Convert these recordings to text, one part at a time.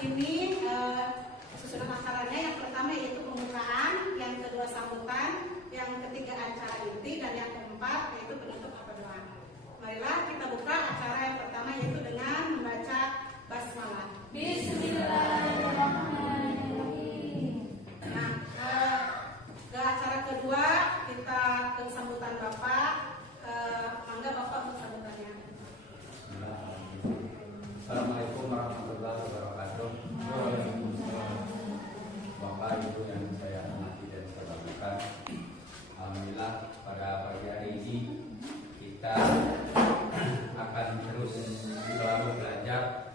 ini susunan acaranya yang pertama yaitu pembukaan, yang kedua sambutan, yang ketiga acara inti, dan yang keempat yaitu penutup atau doa. Marilah kita buka acara yang pertama yaitu dengan membaca basmalah. Bismillahirrahmanirrahim. Nah, ke acara kedua kita ke sambutan Bapak. Mangga Bapak untuk sambutannya. Assalamualaikum warahmatullahi wabarakatuh. Bapak Ibu yang saya hormati dan saya banggakan, alhamdulillah pada pagi hari ini kita akan terus selalu belajar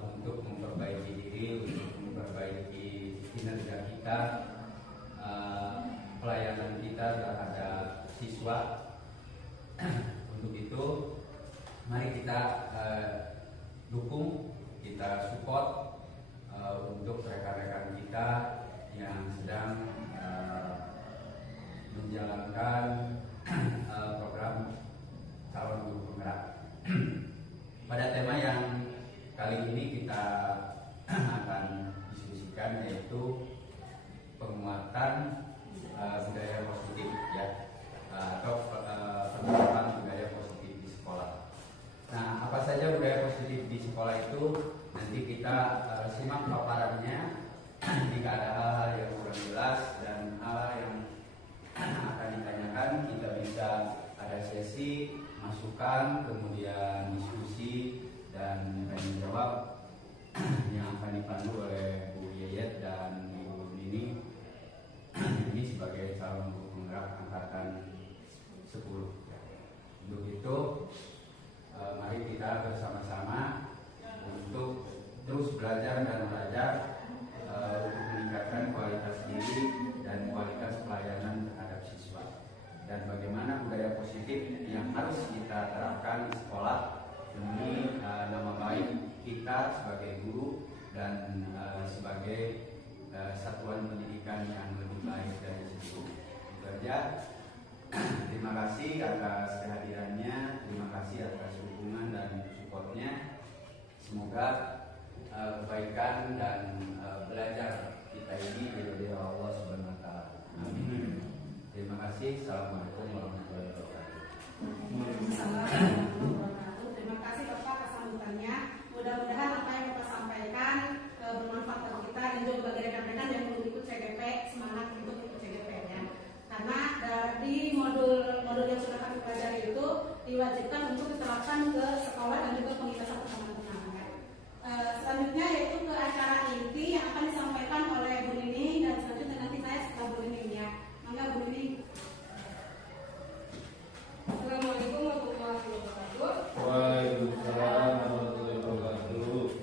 untuk memperbaiki diri, untuk memperbaiki kinerja kita, pelayanan kita terhadap siswa. Untuk itu mari kita dukung, kita support untuk rekan-rekan kita yang sedang menjalankan program calon guru penggerak. Pada tema yang kali ini kita akan diskusikan yaitu penguatan budaya positif, ya, atau penerapan budaya positif di sekolah. Nah, apa saja budaya positif di sekolah itu nanti kita simak paparannya. Jika ada hal-hal yang kurang jelas dan hal yang akan ditanyakan, kita bisa ada sesi masukan, kemudian diskusi dan tanya jawab yang akan dipandu oleh Bu Yeyet dan Ibu Nini. Ini sebagai calon guru penggerak angkatan 10. Untuk itu mari kita bersama-sama untuk terus belajar dan belajar untuk meningkatkan kualitas diri dan kualitas pelayanan terhadap siswa, dan bagaimana budaya positif yang harus kita terapkan di sekolah demi nama baik kita sebagai guru dan sebagai satuan pendidikan yang lebih baik dari sebelum. Itu aja. Terima kasih atas kehadirannya, terima kasih atas dukungan dan supportnya. Semoga kebaikan dan belajar kita ini diridhoi Allah Subhanahu wa taala. Amin. Terima kasih. Assalamualaikum warahmatullahi wabarakatuh. Terima kasih Bapak atas sambutannya. Mudah-mudahan apa yang Bapak sampaikan bermanfaat bagi kita dan juga bagi rekan-rekan yang belum ikut CGP, semangat untuk ikut CGP ya. Karena dari modul yang sudah kami pelajari itu diwajibkan untuk diterapkan ke sekolah dan juga pengingat satu teman-teman ya. Selanjutnya yaitu ke acara inti yang akan disampaikan oleh Bu Nini, dan selanjutnya nanti saya setelah Bu Nini ya. Mangga Bu Nini. Assalamualaikum warahmatullahi wabarakatuh. Waalaikumsalam warahmatullahi wabarakatuh.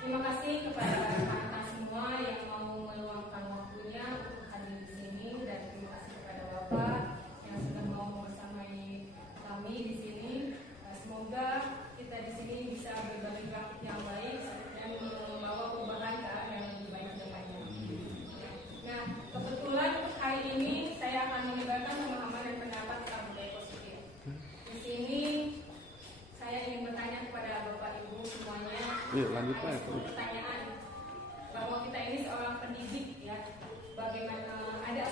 Terima kasih kepada rekan-rekan semua yang mau meluangkan waktunya untuk hadir di sini, dan terima kasih kepada Bapak yang sudah mau bersamai kami di sini. Semoga kita di sini bisa berbagi praktik yang baik dan membawa perubahan ke arah yang lebih baik depannya. Nah, kebetulan untuk hari ini saya akan menyebarkan pemahaman dan pendapat tentang budaya positif. Di sini saya ingin bertanya kepada Bapak Ibu semuanya. Pertanyaan bahwa kita ini seorang pendidik ya, bagaimana ada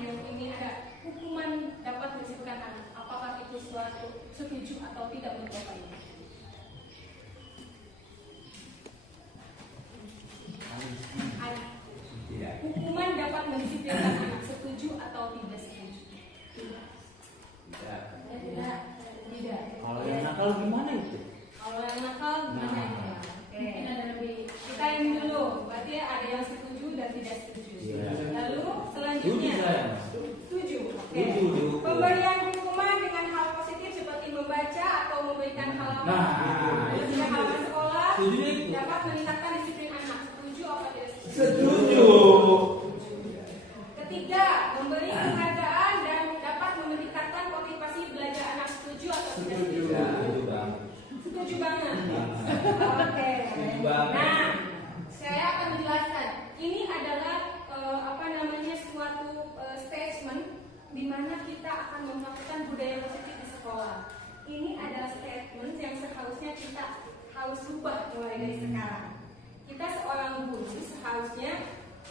yang ini ada hukuman dapat disebutkan anak, apakah itu suatu setuju atau tidak menurut Bapak Ibu? Hukuman dapat mendisiplinkan anak, setuju atau tidak setuju? Tidak. Kalau yang nakal gimana itu? Kalau yang nakal gimana ya? Mungkin ada lebih. Kita ini dulu, berarti ada yang setuju dan tidak setuju. Lalu selanjutnya setuju. Oke. Pemberian hukuman dengan hal positif seperti membaca atau memberikan halaman halaman sekolah dapat meningkatkan disiplin anak. Setuju atau tidak setuju? Setuju. Ketiga, memberi penghargaan dan dapat meningkatkan motivasi belajar anak. Setuju atau tidak setuju? Setuju banget. Oke. Nah, saya akan menjelaskan. Ini adalah suatu statement di mana kita akan melakukan budaya positif dari sekarang. Kita seorang guru seharusnya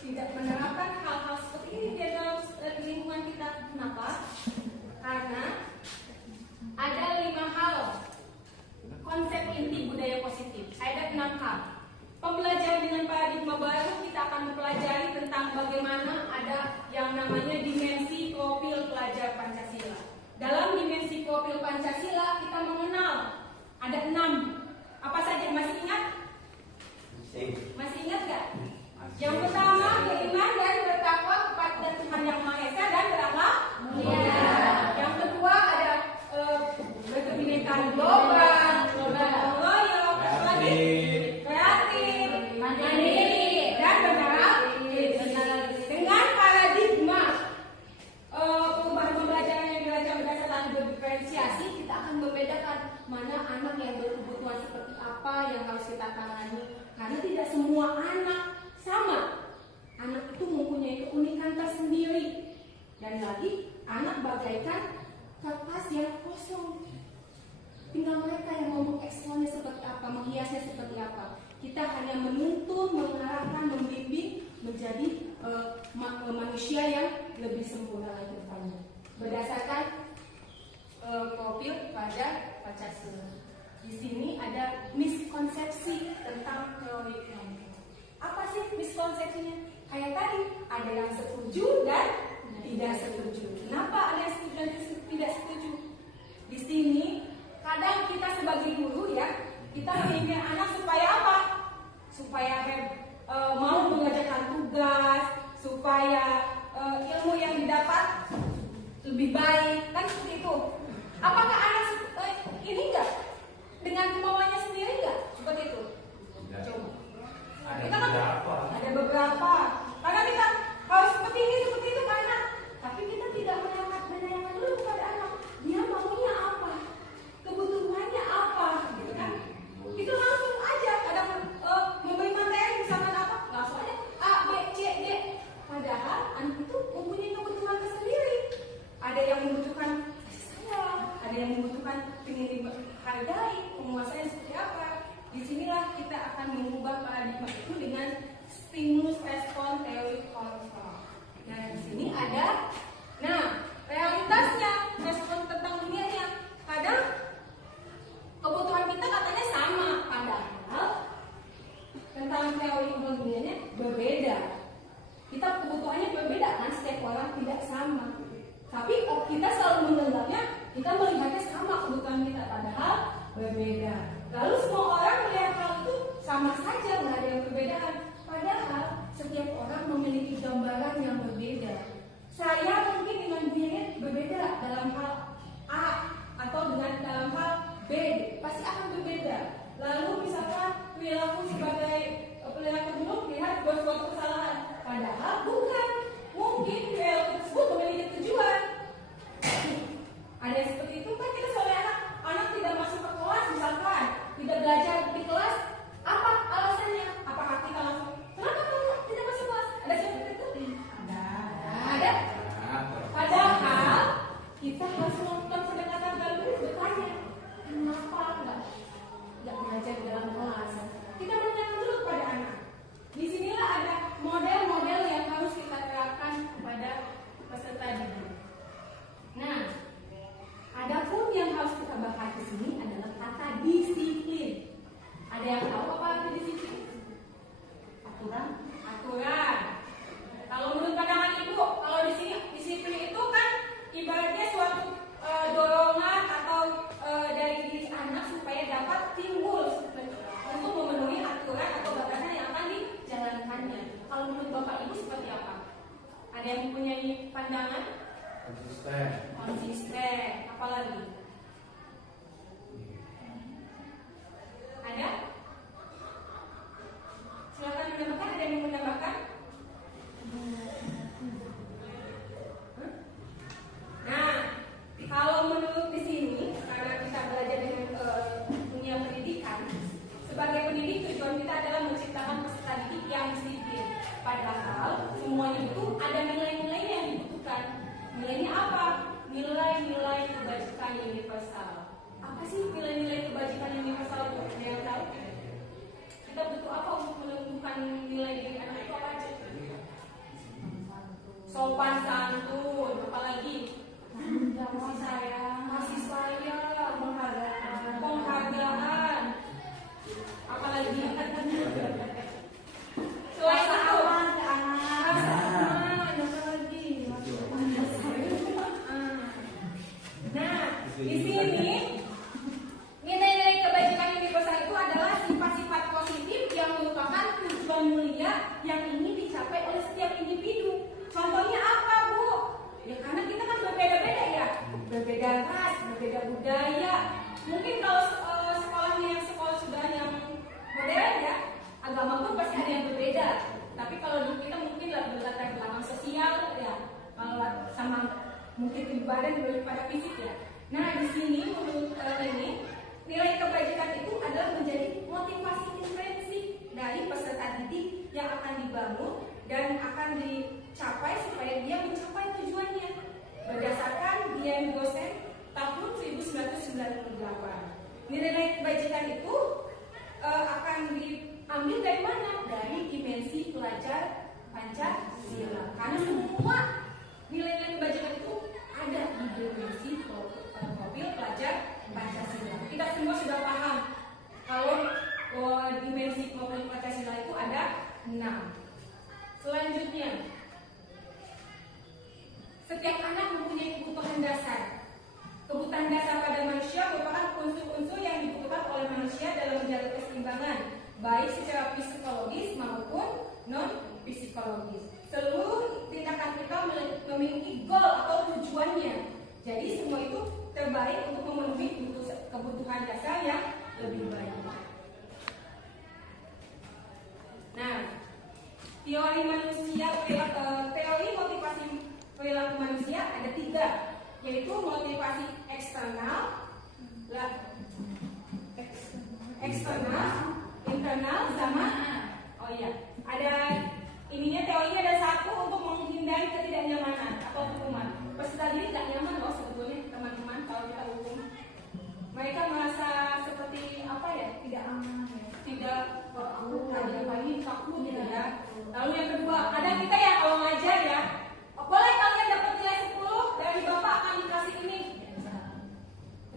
tidak menerapkan hal-hal seperti ini di dalam lingkungan kita. Kenapa? Karena ada 5 hal konsep inti budaya positif. Ada 6 hal. Pembelajaran dengan paradigma baru kita akan mempelajari tentang bagaimana ada yang namanya dimensi profil pelajar Pancasila. Dalam dimensi profil Pancasila kita mengenal ada 6. Apa saja? Masih ingat? Masih ingat gak? Yang pertama, beriman dan bertakwa kepada Tuhan Yang Maha Esa dan berakhlak mulia. Yang kedua ada berkebinekaan global, gotong royong, kreatif, mandiri, dan berharap dengan paradigma perubahan pembelajaran yang dirancang berdasarkan diferensiasi, kita akan membedakan mana anak yang berkebutuhan seperti apa yang harus kita tangani. Karena tidak semua anak sama. Anak itu mempunyai keunikan tersendiri. Dan lagi, anak bagaikan kertas yang kosong. Tinggal mereka yang mau mengeksplornya seperti apa, menghiasnya seperti apa. Kita hanya menuntun, mengarahkan, membimbing menjadi manusia yang lebih sempurna lagi depannya. Berdasarkan profil pada Pancasila. Di sini ada miskonsepsi tentang teori kelompok. Apa sih miskonsepsinya? Kayak tadi, ada yang setuju dan tidak setuju. Kenapa ada yang setuju dan tidak setuju? Di sini, kadang kita sebagai guru ya, kita menginginkan anak supaya apa? Supaya mau mengerjakan tugas, supaya ilmu yang didapat lebih baik, kan seperti itu. Apakah anak ini enggak dengan kemauannya sendiri enggak seperti itu? Coba. Kita kan ada beberapa. Karena kita harus seperti ini, seperti itu karena. Tapi kita tidak menanyakan dulu kepada anak. Dia maunya apa? Kebutuhannya apa? Gitu kan? Itu langsung aja. Kadang memberi materi misalkan apa? Langsung aja A, B, C, D. Padahal anak itu mempunyai kebutuhan tersendiri. Ada yang membutuhkan sayang, ada yang membutuhkan ingin dihargai, penguasaan seperti apa. Disinilah kita akan mengubah paradigma itu dengan stimulus respon teori kontrol. Nah, di sini ada, realitasnya respon tentang dunianya. Kadang kebutuhan kita katanya sama, padahal tentang teori dunianya berbeda. Kita kebutuhannya berbeda kan, setiap orang tidak sama. Tapi kita selalu menganggapnya, kita melihatnya sama kebutuhan kita, padahal berbeda. Lalu semua orang melihat hal itu sama saja, nggak ada yang perbedaan. Padahal setiap orang memiliki gambaran yang berbeda. Saya mungkin dengan dia berbeda dalam hal A atau dengan dalam hal B, pasti akan berbeda. Lalu misalkan perilaku sebagai perilaku dulu melihat suatu kesalahan, padahal bukan. Mungkin perilaku tersebut memiliki tujuan. Ada yang seperti itu kan, kita sebagai anak tidak masuk ke kelas misalkan, tidak belajar di kelas, apa alasannya? Apakah kita langsung kenapa kamu tidak masuk kelas? Ada seperti itu? Ada. Padahal kita harus melakukan pendekatan dalam bertanya, kenapa nggak belajar di dalam kelas? Kita bertanya dulu kepada anak. Disinilah ada model-model yang harus kita terapkan kepada peserta didik. Nah, adapun yang harus kita bahas di sini adalah kata disiplin. Ada yang tahu apa arti disiplin? Aturan. Kalau menurut pandangan ibu, kalau di sini disiplin itu kan ibaratnya suatu dorongan atau dari diri anak supaya dapat timbul untuk memenuhi aturan atau batasan yang akan dijalankannya. Kalau menurut bapak ibu seperti apa? Ada yang mempunyai pandangan? Konsisten. Apalagi? Ada? Silakan menambahkan. Ada yang mau menambahkan? Nah, kalau menurut di sini, karena kita belajar dengan dunia pendidikan, sebagai pendidik tujuan kita adalah menciptakan peserta didik yang disiplin. Padahal semuanya itu ada nilai-nilai yang dibutuhkan. Nilainya apa? Nilai-nilai kebajikan yang badan daripada fisik ya. Nah di sini menurut ini nilai kebajikan itu adalah menjadi motivasi intrinsik dari peserta didik yang akan dibangun dan akan dicapai supaya dia mencapai tujuannya berdasarkan Dian Gosen tahun 1998. Nilai kebajikan itu akan diambil dari mana? Dari dimensi pelajar Pancasila. Karena semua nilai-nilai kebajikan itu ada di dimensi profil pelajar Pancasila. Kita semua sudah paham kalau dimensi profil Pancasila itu ada 6. Selanjutnya, setiap anak mempunyai kebutuhan dasar. Kebutuhan dasar pada manusia merupakan unsur-unsur yang dibutuhkan oleh manusia dalam menjaga keseimbangan, baik secara psikologis maupun non-psikologis. Seluruh tindakan kita memiliki goal atau tujuannya. Jadi semua itu terbaik untuk memenuhi kebutuhan dasar yang lebih baik. Nah, teori motivasi perilaku manusia ada 3, yaitu motivasi eksternal, internal, sama ada ininya teorinya ada 1 untuk menghindari ketidaknyamanan atau hukuman. Peserta didik tidak nyaman loh sebetulnya teman-teman kalau kita hukum. Mereka merasa seperti tidak aman, tidak ada bayi takut gitu ya. Lalu yang kedua, kadang kita ya kalau ngajar ya, boleh kalian dapat nilai 10 dari bapak akan dikasih ini.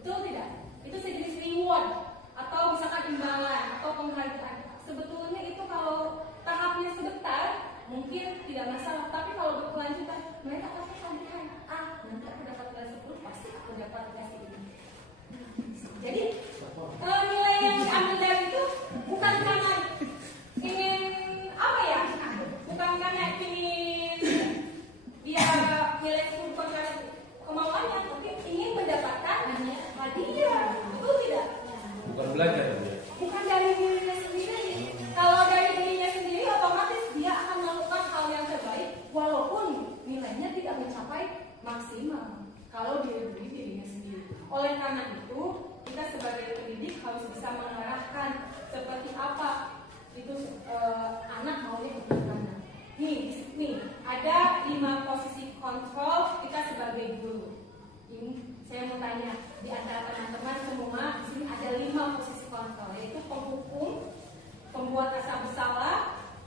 Betul tidak? Itu sejenis reward atau misalkan imbalan atau penghargaan. Sebetulnya itu kalau tahapnya sebentar mungkin tidak masalah, tapi kalau berkelanjutan mereka pasti sampai nanti aku dapat nilai 10 pasti aku dapat nilai ini. Jadi nilai yang diambil dari itu bukan karena ingin bukan karena ingin dia nilai 10 karena kemauannya, tapi ingin mendapatkan hadiah. Betul tidak? Bukan belajar ya. Bukan dari dirinya sendiri. Kalau dari dirinya sendiri otomatis dia akan melakukan hal yang terbaik walaupun nilainya tidak mencapai maksimal kalau diri dirinya sendiri. Oleh karena itu kita sebagai pendidik harus bisa mengarahkan seperti apa itu anak maunya kemana. Nih ada 5 posisi kontrol kita sebagai guru. Ini saya mau tanya di antara teman-teman semua di sini ada 5 posisi kontrol, yaitu penghukum, pembuat rasa bersalah,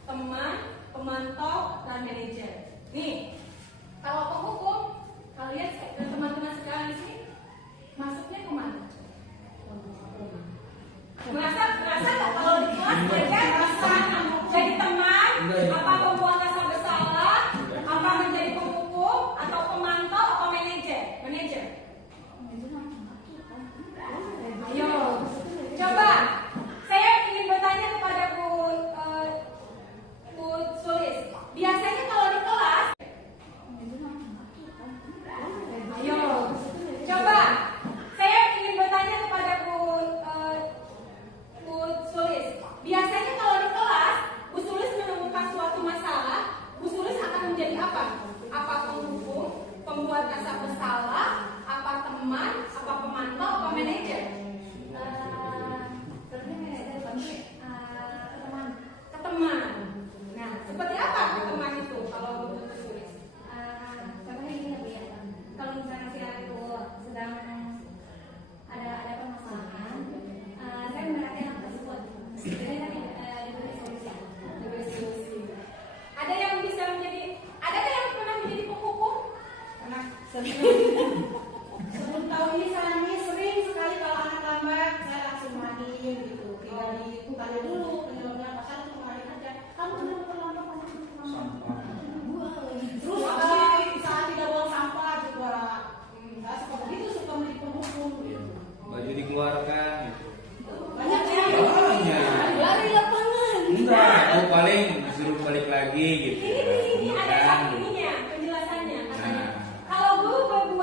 teman, pemantau, dan manajer. Nih, kalau penghukum, kalian dan teman-teman sekarang di sini masuknya kemana? Merasa nggak kalau di kelas aja merasa jadi teman, apa pembuat rasa bersalah, apa menjadi penghukum, atau pemantau, atau manajer? Ayo, coba. Saya ingin bertanya kepada Bu Sulis. Biasanya kalau di kelas, ayo, coba. Saya ingin bertanya kepada Bu Sulis. Biasanya kalau di kelas, Bu Sulis menemukan suatu masalah, Bu Sulis akan menjadi apa? Apa penghukum, pembuat rasa bersalah, apa teman, apa pemantau, apa manajer? Keteman. Nah, seperti apa teman itu kalau menurut Sulis? Contohnya gini ya Bu ya, kalau misalnya saya itu sedang ada permasalahan, saya mendekati anak tersebut, jadi nanti diberi solusi. Ada yang bisa menjadi, adakah yang pernah menjadi penghukum? Karena sebelum tahu ini sering sekali kalau anak lambat saya langsung matiin gitu. Tinggal ditanya dulu penyebabnya apa, saya langsung kemarin aja. Kamu kenapa terlambat? Terus saat tidak buang sampah juga. Saya suka begitu, suka menjadi penghukum gitu. Baju dikeluarkan gitu. Banyak ya. Lari lapangan. Enggak, aku paling disuruh balik lagi gitu. Ini di sini ada ininya, penjelasannya. Katanya, kalau guru berbuat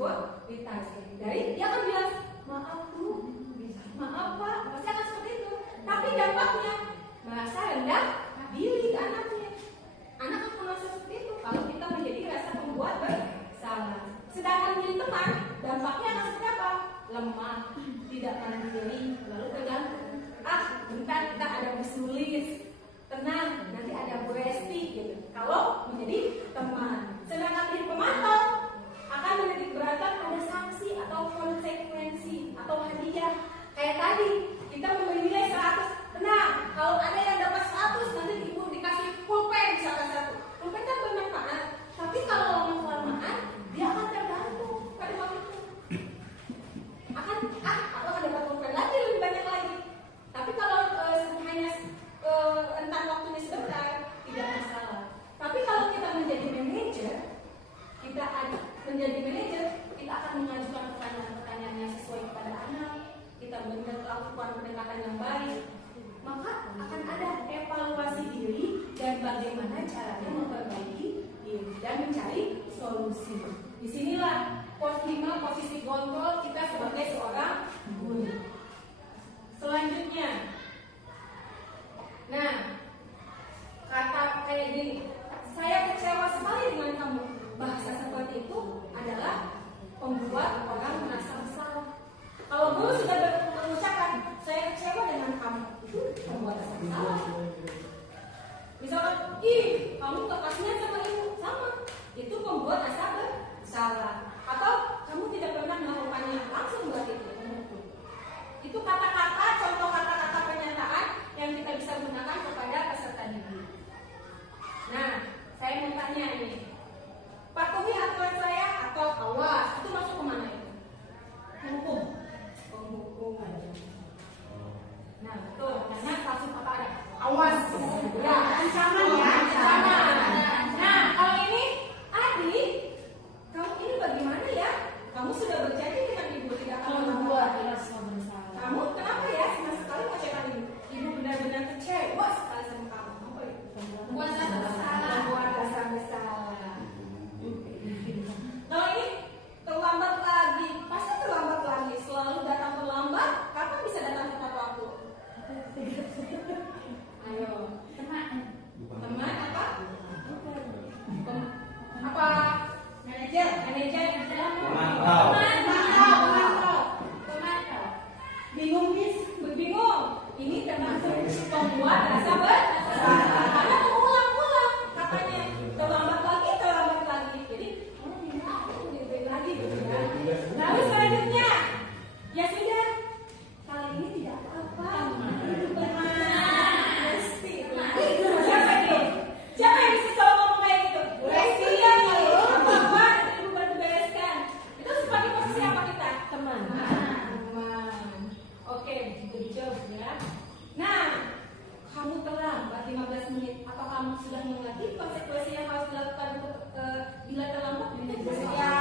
seksualitas. Dari dia akan bilang, maaf Bu, maaf Pak, pasti akan seperti itu. Tapi dampaknya merasa rendah diri anaknya. Anak akan merasa seperti itu kalau kita menjadi rasa pembuat bersalah. Sedangkan menjadi teman, dampaknya akan seperti apa? Lemah, tidak mandiri, lalu tergantung. Bentar kita ada Bu Sulis, tenang, nanti ada Bu Resti gitu. Kalau menjadi teman, sedangkan menjadi pemantau akan menitik beratkan pada sanksi atau konsekuensi atau hadiah. Kayak tadi kita memberi nilai 100, tenang, kalau ada yang dapat 100 nanti ibu dikasih pulpen salah satu. Pulpen kan bermanfaat, tapi kalau lama kelamaan dia akan tergantung pada waktu itu. Aku akan dapat pulpen lagi lebih banyak lagi. Tapi kalau hanya rentang waktunya sebentar, tidak masalah. Tapi kalau kita menjadi manajer, kita akan mengajukan pertanyaan-pertanyaan yang sesuai kepada anak. Kita melakukan pendekatan yang baik, maka akan ada evaluasi diri dan bagaimana caranya memperbaiki diri dan mencari solusi. Disinilah posisi kontrol kita sebagai seorang guru. Selanjutnya, nah, kata kayak gini, saya kecewa sekali dengan kamu. Bahasa seperti itu adalah membuat orang merasa bersalah. Kalau guru sudah mengucapkan saya kecewa dengan kamu, itu membuat rasa bersalah. Misalkan, kamu kekasihnya sama ibu, sama, itu membuat rasa bersalah. Atau kamu tidak pernah melakukannya langsung buat itu. Itu kata-kata, contoh kata-kata pernyataan yang kita bisa gunakan kepada peserta didik. Nah, saya mau tanya ini, patuhi aturan saya atau awas, itu masuk kemana itu? Hukum. Nah, betul. Karena kasus apa ada? Awas. Ya, ancaman ya. Ancaman. Nah, kalau ini, Adi, kamu ini bagaimana ya? Kamu sudah berjanji dengan ibu tidak akan membuat kamu kenapa ya sama sekali mengucapkan ibu? Ibu benar-benar kecewa sekali sama kamu. Apa itu? Buat rasa bersalah. Buat rasa bersalah. Kalau ini terlambat lagi, pasti terlambat lagi. Selalu datang terlambat. Kapan bisa datang tepat waktu? Ayo. Teman apa? Apa? Manajer. Pemantau. Bingung Miss, bingung. Ini termasuk pembuat rasa bersalah. Karena mengulang-ulang katanya terlambat lagi. Jadi lagi gitu ya. Lalu selanjutnya, ya sudah. Kali ini tidak apa-apa. Pasti. Siapa itu? Siapa yang bisa selalu ngomong kayak gitu? Pasti ya kalau apa ibu bantu bereskan. Itu sebagai posisi apa kita? Teman. Oke, dijawab ya. Nah, kamu terlambat 15 menit. Apa kamu sudah mengerti konsekuensi yang harus dilakukan untuk bila terlambat? Ya,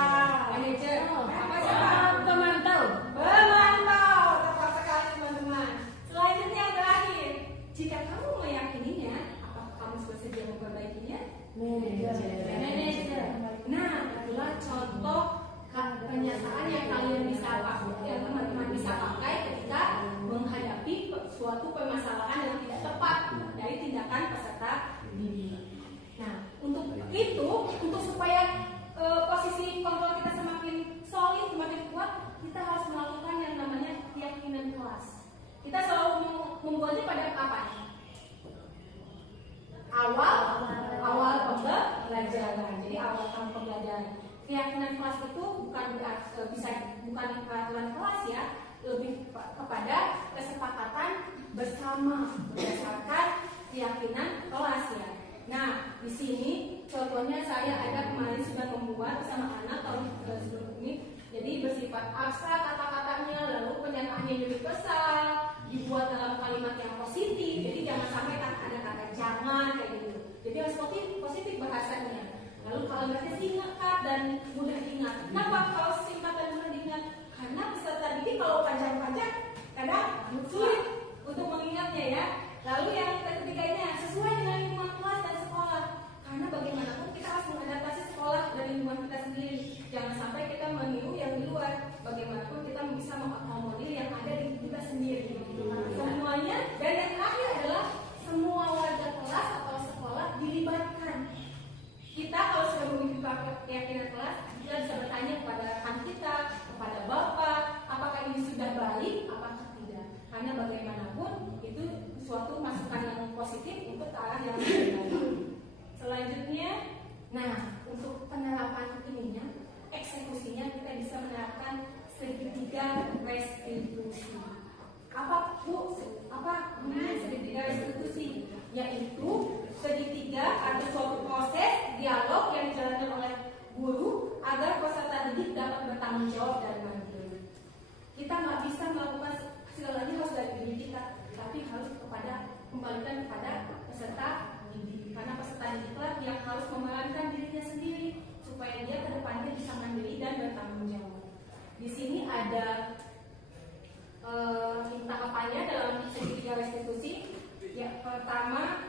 manajer. Apa siapa? Pemantau. Tepat sekali teman-teman. Selanjutnya yang terakhir, jika kamu meyakininya, apakah kamu bersedia memperbaikinya? Manajer. Nah, itulah contoh pernyataan yang kalian bisa pakai, yang teman-teman bisa pakai ketika menghadapi suatu permasalahan yang tidak tepat dari tindakan peserta didik. Nah, untuk itu, untuk supaya posisi kontrol kita semakin solid, semakin kuat, kita harus melakukan yang namanya keyakinan kelas. Kita selalu membuatnya pada apa? Awal pembelajaran. Jadi awal tahun pembelajaran. Keyakinan kelas itu bukan peraturan kelas ya, lebih kepada kesepakatan bersama berdasarkan keyakinan kelas ya. Nah, di sini contohnya saya ada kemarin sudah membuat bersama anak tahun sebelum ini. Jadi bersifat abstrak kata-katanya, lalu pernyataannya universal, dibuat dalam kalimat yang positif. Jadi jangan sampai ada kata jangan kayak gitu. Jadi harus positif bahasanya. Lalu kalimatnya singkat dan mudah diingat. Kenapa kalau singkat dan mudah diingat? Karena peserta didik kalau panjang-panjang kadang sulit untuk mengingatnya ya. Lalu yang ketiganya sesuai dengan lingkungan kelas dan sekolah. Karena bagaimanapun kita harus mengadaptasi sekolah dan lingkungan kita sendiri. Jangan sampai kita meniru bertanggung jawab dan mandiri. Kita nggak bisa melakukan segalanya harus dari diri kita, tapi harus kembalikan kepada peserta didik. Karena peserta didiklah yang harus memerankan dirinya sendiri supaya dia ke depannya bisa mandiri dan bertanggung jawab. Di sini ada tahapannya dalam segitiga restitusi. Yang pertama,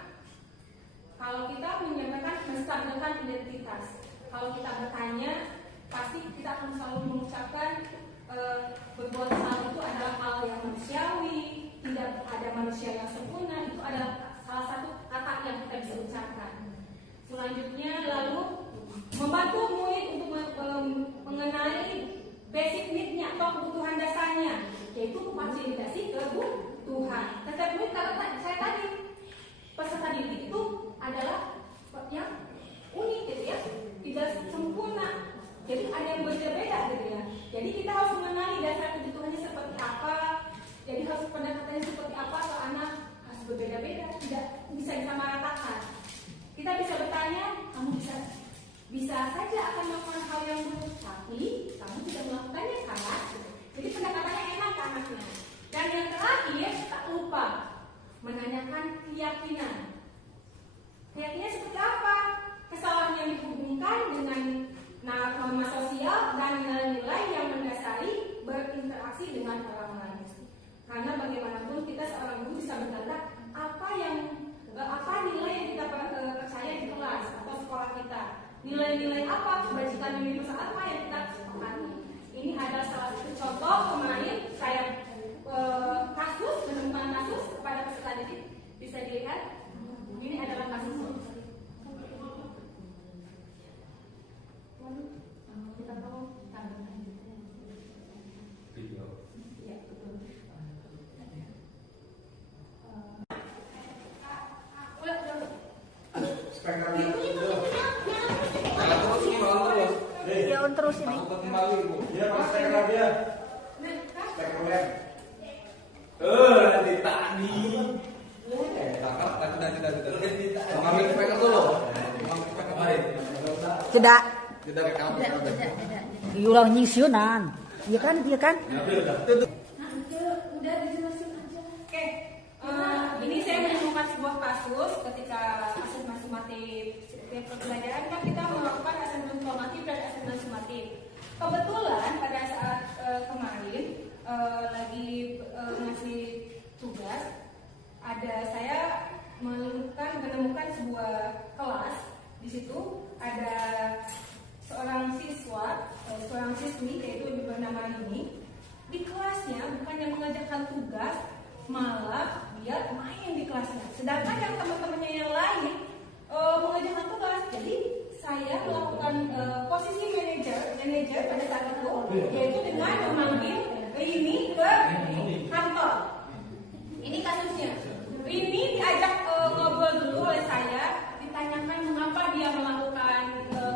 kalau kita menyampaikan menstabilkan identitas. Kalau kita bertanya, pasti kita akan selalu mengucapkan berbuat salah itu adalah hal yang manusiawi, tidak ada manusia yang sempurna. Itu adalah salah satu kata yang kita bisa ucapkan. Selanjutnya, lalu membantu murid untuk mengenali basic need-nya atau kebutuhan dasarnya, yaitu fasilitasi kebutuhan. Terkait murid, kalau saya tadi peserta didik itu adalah yang unik gitu ya, tidak sempurna. Jadi ada yang berbeda gitu ya. Jadi kita harus mengenali dasar kebutuhannya seperti apa. Jadi harus pendekatannya seperti apa ke anak, harus berbeda-beda, tidak bisa disamaratakan. Kita bisa bertanya, kamu bisa saja akan melakukan hal yang buruk, tapi kamu tidak melakukannya kan? Jadi pendekatannya enak ke anaknya. Dan yang terakhir, tak lupa menanyakan keyakinan. Keyakinan seperti apa? Kesalahan yang dihubungkan dengan norma sosial dan nilai-nilai yang mendasari berinteraksi dengan orang lain. Karena bagaimanapun kita seorang guru bisa berkata apa nilai yang kita percaya di kelas atau sekolah kita. Nilai-nilai apa, kebajikan universal apa yang kita sepakati. Ini adalah salah satu contoh kemarin saya menemukan kasus kepada peserta didik. Bisa dilihat, ini adalah kasus. Kita tahu Video. ya, betul. Ya on terus ini. Dia pakai spekter dia. Spekter lem. Nanti tadi. Mengambil spekter dulu. Tidak. Tidak ke kamu. Ulang nyisiunan. Iya kan? Iya kan? Udah dijelasin aja. Oke, ini saya menemukan sebuah kasus ketika asesmen sumatif pembelajaran kan kita melakukan asesmen formatif dan asesmen sumatif. Kebetulan pada saat kemarin lagi ngasih tugas, saya menemukan sebuah kelas. Di situ ada seorang siswi yaitu bernama Rini. Di kelasnya bukan yang mengajarkan tugas, malah dia main di kelasnya. Sedangkan yang teman-temannya yang lain mengajarkan tugas. Jadi saya melakukan posisi manajer pada saat itu, yaitu dengan memanggil Rini ke kantor. Ini kasusnya. Rini diajak ngobrol dulu oleh saya, ditanyakan mengapa dia melakukan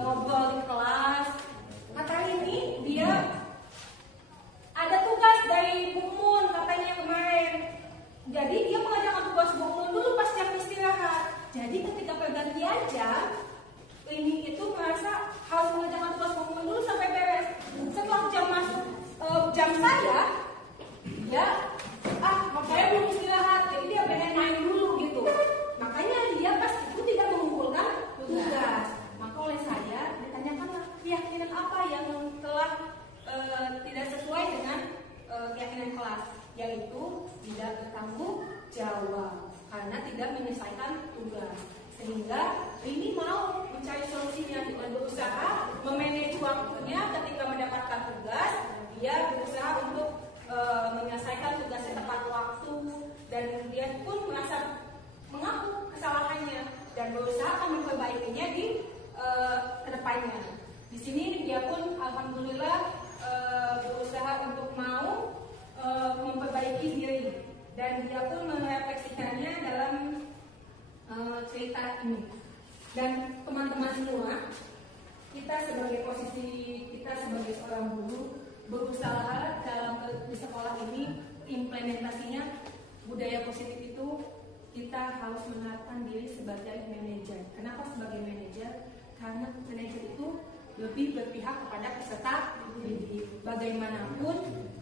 ngobrol di kelas. Kata Rini, dia ada tugas dari Bu Mun katanya kemarin. Jadi dia mengajarkan tugas Bu Mun dulu pas jam istirahat. Jadi ketika pergantian jam, Rini itu merasa harus mengajarkan tugas Bu Mun dulu sampai beres. Setelah jam masuk jam saya, dia makanya belum istirahat. Jadi dia pengen main dulu gitu. Makanya dia pas itu tidak mengumpulkan tugas. Maka oleh saya ditanyakanlah keyakinan apa yang telah tidak sesuai dengan keyakinan kelas, yaitu tidak bertanggung jawab karena tidak menyelesaikan tugas. Sehingga ini mau mencari solusinya dengan berusaha memanage waktunya ketika mendapatkan tugas, dia berusaha untuk menyelesaikan tugasnya tepat waktu dan dia pun merasa mengaku kesalahannya dan berusaha akan memperbaikinya di kedepannya. Di sini dia pun alhamdulillah berusaha untuk mau memperbaiki diri dan dia pun merefleksikannya dalam cerita ini. Dan teman-teman semua, kita sebagai posisi kita sebagai seorang guru berusaha dalam di sekolah ini implementasinya budaya positif itu kita harus menerapkan diri sebagai manajer. Kenapa sebagai manajer? Karena manajer itu lebih berpihak kepada peserta didik. Bagaimanapun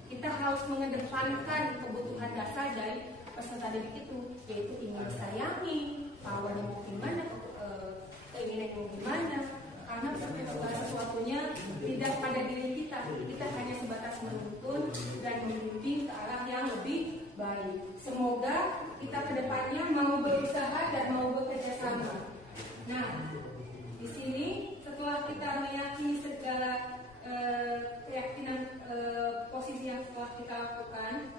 kita harus mengedepankan kebutuhan dasar dari peserta didik itu, yaitu ingin disayangi, powernya mau gimana, keinginannya mau gimana. Karena segala sesuatunya tidak pada diri kita hanya sebatas menuntun dan membimbing ke arah yang lebih baik. Semoga kita kedepannya mau berusaha dan mau bekerja sama. Nah, di sini setelah kita meyakini segala keyakinan posisi yang telah kita lakukan,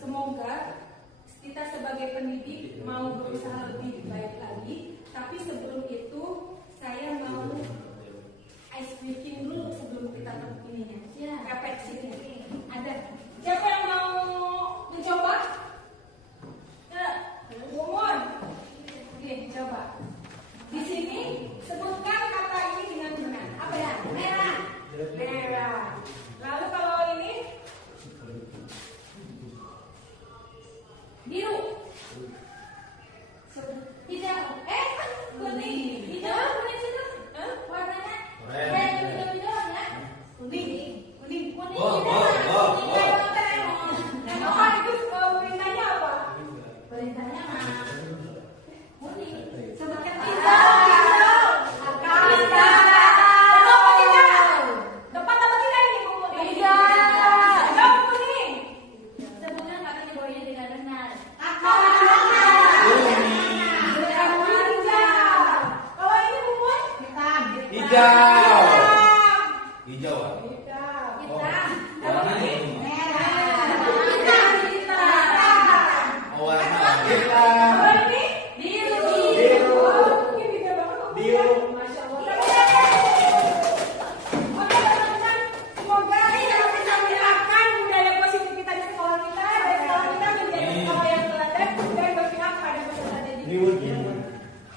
semoga kita sebagai pendidik mau berusaha lebih baik lagi. Tapi sebelum itu saya mau ice breaking dulu sebelum kita ininya. Ya, refleksi ini. Ada siapa yang mau mencoba? Umur. Oke, coba. Di sini sebutkan kata ini dengan benar. Apa ya? Merah. Merah. Lalu kalau ini biru. Hijau. Kuning. Hijau, kuning situ. Warnanya? Kayak hijau-hijau ya? Kuning. Kuning. Kuning. Apa itu perintahnya apa? Perintahnya kuning. Sebutkan hijau. Depan apa tidak ini? Hijau. Kuning. Sebutkan kata di bawahnya tidak benar. Hijau. Hijau.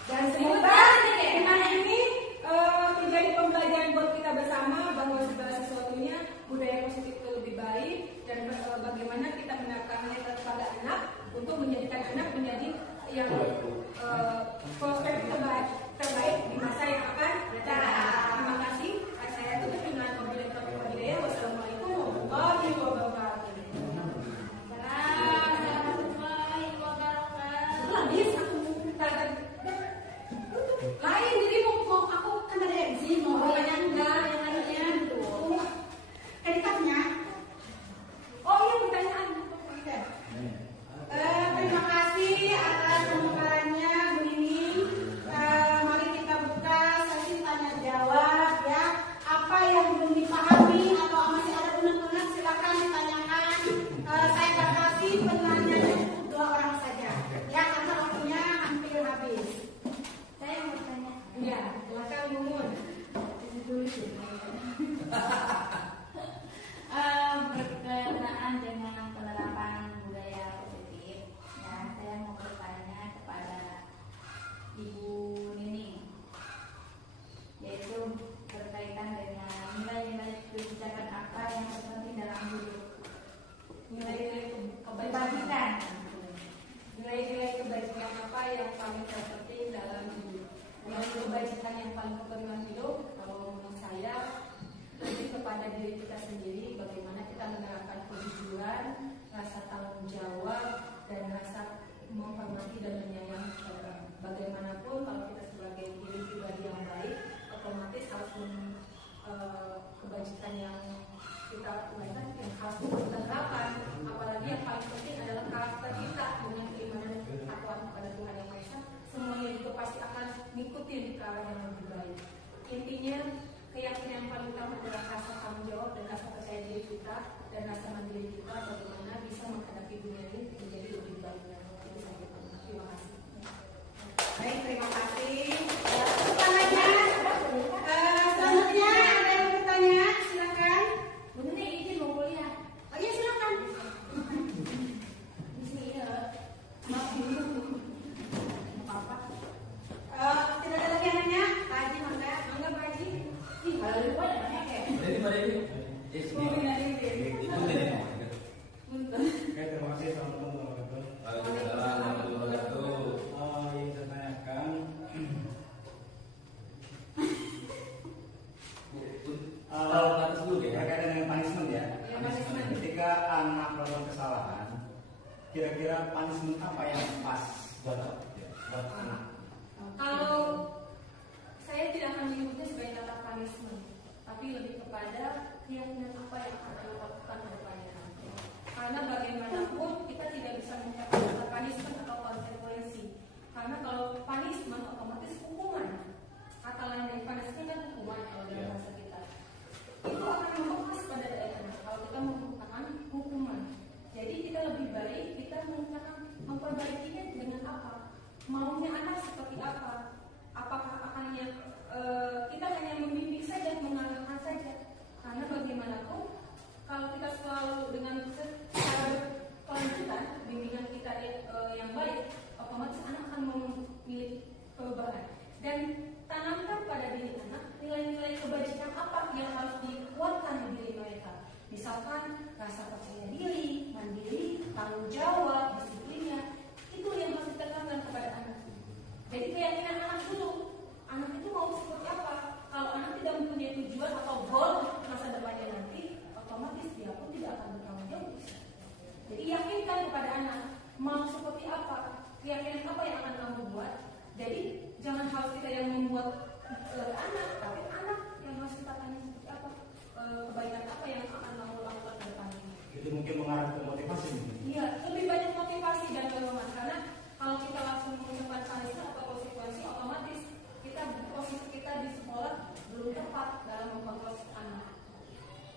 Dan semoga dengan ini menjadi pembelajaran buat kita bersama bahwa segala sesuatunya budaya positif itu lebih baik dan bagaimana kita menerapkannya kepada anak untuk menjadikan anak menjadi yang prospek terbaik di masa yang akan datang. Terima kasih. Saya tutup dengan wabillahi taufiq wal hidayah. Wassalamualaikum warahmatullahi wabarakatuh. Habis aku lain jadi mau aku kan ada MC mau yang enggak yang lainnya editnya. Oh iya pertanyaan. Terima kasih atas pembukaannya Bu Nining. Mari kita buka sesi tanya jawab ya. Apa yang belum dipahami atau masih ada unek-unek silakan ditanyakan. Saya batasi penanyanya cukup 2 orang saja ya karena waktunya hampir habis. Saya mau tanya. Ya, silakan Mumun. Berkenaan dengan penerapan budaya positif, ya saya mau bertanya kepada Ibu Nining, yaitu berkaitan dengan nilai-nilai kebijakan apa yang terpenting dalam hidup. Nilai-nilai kebajikan. Nilai-nilai kebajikan apa yang paling terpenting dalam hidup? Nilai kebajikan yang paling terpenting dalam hidup, kalau menurut saya lebih kepada diri kita sendiri, bagaimana kita menerapkan kejujuran, rasa tanggung jawab, dan rasa menghormati dan menyayangi orang. Bagaimanapun kalau kita sebagai diri pribadi yang baik, otomatis harus kebajikan yang kita lakukan yang harus kita terapkan. Apalagi yang paling penting adalah karakter kita dengan keimanan dan ketakwaan kepada Tuhan Yang Maha Esa. Semuanya juga pasti akan mengikuti ke arah yang lebih baik. Intinya keyakinan yang paling utama adalah rasa tanggung jawab dan rasa percaya diri kita dan rasa mandiri kita bagaimana bisa menghadapi dunia ini menjadi lebih baik. Itu saja. Terima kasih. Baik, terima kasih. Selanjutnya ada yang bertanya, silakan. Bener nih izin mau kuliah. Oh iya silakan. Di sini ya. Apa? Tidak ada lagi yang nanya? Pak Haji, mangga. Mangga Pak Haji. Ih, kalau lupa ada banyak ya. Jadi pada ini. Terima kasih teman-teman warahmatullahi Waalaikumsalam warahmatullahi wabarakatuh. Yang saya tanyakan kira-kira punishment apa yang pas cocok buat anak? Kalau saya tidak akan menyebutnya sebagai kata punishment, tapi lebih kepada keyakinan apa yang akan kita lakukan ke depannya. Karena bagaimanapun kita tidak bisa mencapai kata punishment atau konsekuensi. Karena kalau punishment otomatis hukuman. Kata lain dari punishment kan hukuman kalau dalam bahasa kita. Itu akan membekas pada daya anak kalau kita menggunakan hukuman. Jadi kita lebih baik kita memperbaikinya dengan apa? Maunya anak seperti apa? Apakah akannya kita hanya membimbing saja, mengarahkan saja? Karena bagaimanapun kalau kita selalu dengan secara berkelanjutan bimbingan kita yang baik, otomatis anak akan memiliki perubahan. Dan tanamkan pada diri anak nilai-nilai kebajikan apa yang harus dikuatkan di diri mereka. Misalkan rasa percaya diri, mandiri, tanggung jawab, disiplinnya. Itu yang harus ditekankan kepada anak. Jadi keyakinan anak dulu. Anak itu mau seperti apa? Kalau anak tidak mempunyai tujuan atau goal masa depannya nanti, otomatis dia pun tidak akan bertanggung jawab. Jadi yakinkan kepada anak mau seperti apa, keyakinan apa yang akan kamu buat. Jadi jangan harus kita yang membuat anak, tapi anak yang harus kita tanya seperti apa, kebaikan apa yang akan kamu lakukan ke depannya. Itu mungkin mengarah ke motivasi. Iya, lebih banyak motivasi dan dorongan karena kalau kita langsung mengucapkan punishment atau konsekuensi, otomatis posisi kita di sekolah belum tepat dalam memproses anak.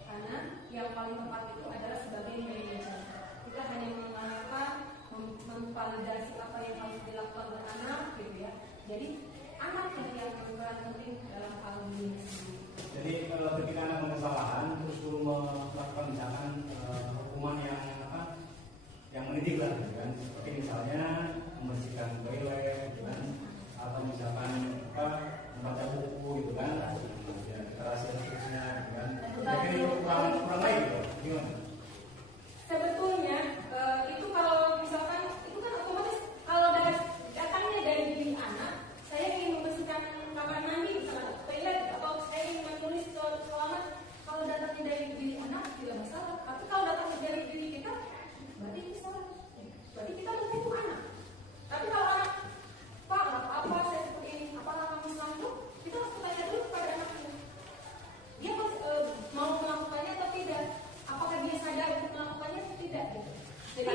Karena yang paling tepat itu adalah sebagai manajer. Kita hanya mengarahkan, memvalidasi apa yang harus dilakukan oleh anak, gitu ya. Jadi anak yang berperan penting dalam hal ini. Jadi ketika anak kesalahan terus melakukan misalkan hukuman yang mendidik lah, gitu kan? Seperti misalnya membersihkan toilet, gitu kan? Atau misalkan membaca buku, gitu kan? Ya, literasi dan seterusnya, gitu kan? Jadi itu kurang baik, gitu. Gimana? Sebetulnya itu kalau misalkan itu kan otomatis kalau datangnya dari diri anak, saya ingin membersihkan kamar mandi misalkan toilet atau saya ingin menulis selamat, kalau datangnya dari diri anak tidak masalah. Tapi kalau datangnya dari diri kita, berarti itu salah. Berarti kita menghukum anak. Tapi kalau anak, Pak, apa saya seperti ini? Apakah kamu sanggup? Kita harus bertanya dulu kepada anaknya. Dia mau melakukannya atau tidak? Apakah dia sadar untuk melakukannya atau tidak? Jadi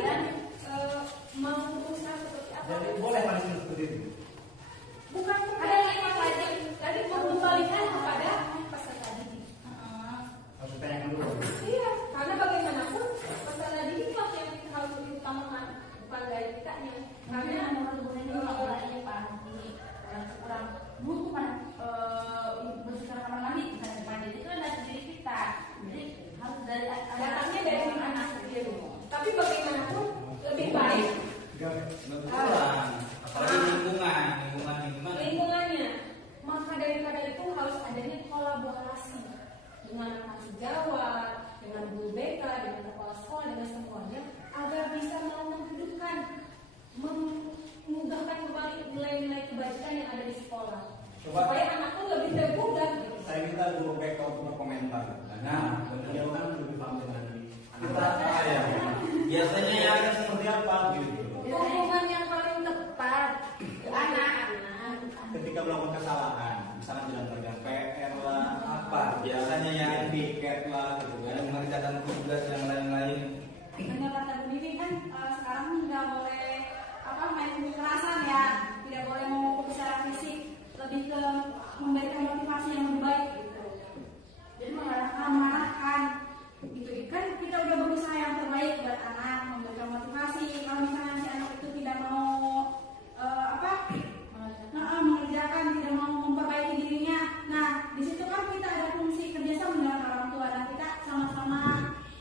mau berusaha seperti apa? Jadi boleh punishment seperti itu? Bukan ada yang lain. Tadi mengembalikan kepada peserta didik. Harus ditanyakan dulu. Iya, karena bagaimanapun peserta didik lah yang harus diutamakan, bukan dari kitanya. Karena kurang dulu kan bersihkan kamar mandi misalnya mandi itu kan dari diri kita, jadi harus dari datangnya dari anak sendiri. Tapi bagaimanapun lebih baik apalagi lingkungannya. Maka daripada itu harus adanya kolaborasi dengan tanggung jawab, dengan guru BK, dengan kepala sekolah, dengan semuanya agar bisa menghidupkan, memudahkan kembali nilai-nilai kebajikan yang ada di sekolah. Supaya anak pun lebih tergugah. Gitu. Saya minta guru BK untuk berkomentar. Nah, beliau kan lebih paham dengan kita ya. Biasanya yang seperti apa gitu. hubungan yang paling tepat ke anak-anak Ketika melakukan kesalahan, misalnya dalam kerjaan PR lah, apa biasanya yang tiket lah, gitu kan. mengerjakan tugas yang lain-lain. Hanya kata Bu Dini kan sekarang nggak boleh main kekerasan ya, tidak boleh memukul secara fisik, lebih ke memberikan motivasi yang lebih baik gitu. Jadi mengarahkan gitu kan, kita udah berusaha yang terbaik buat anak, memberikan motivasi. Kalau misalnya si anak itu tidak mau mengerjakan, tidak mau memperbaiki dirinya, nah di situ kan kita ada fungsi kerjasama dengan orang tua, dan kita sama-sama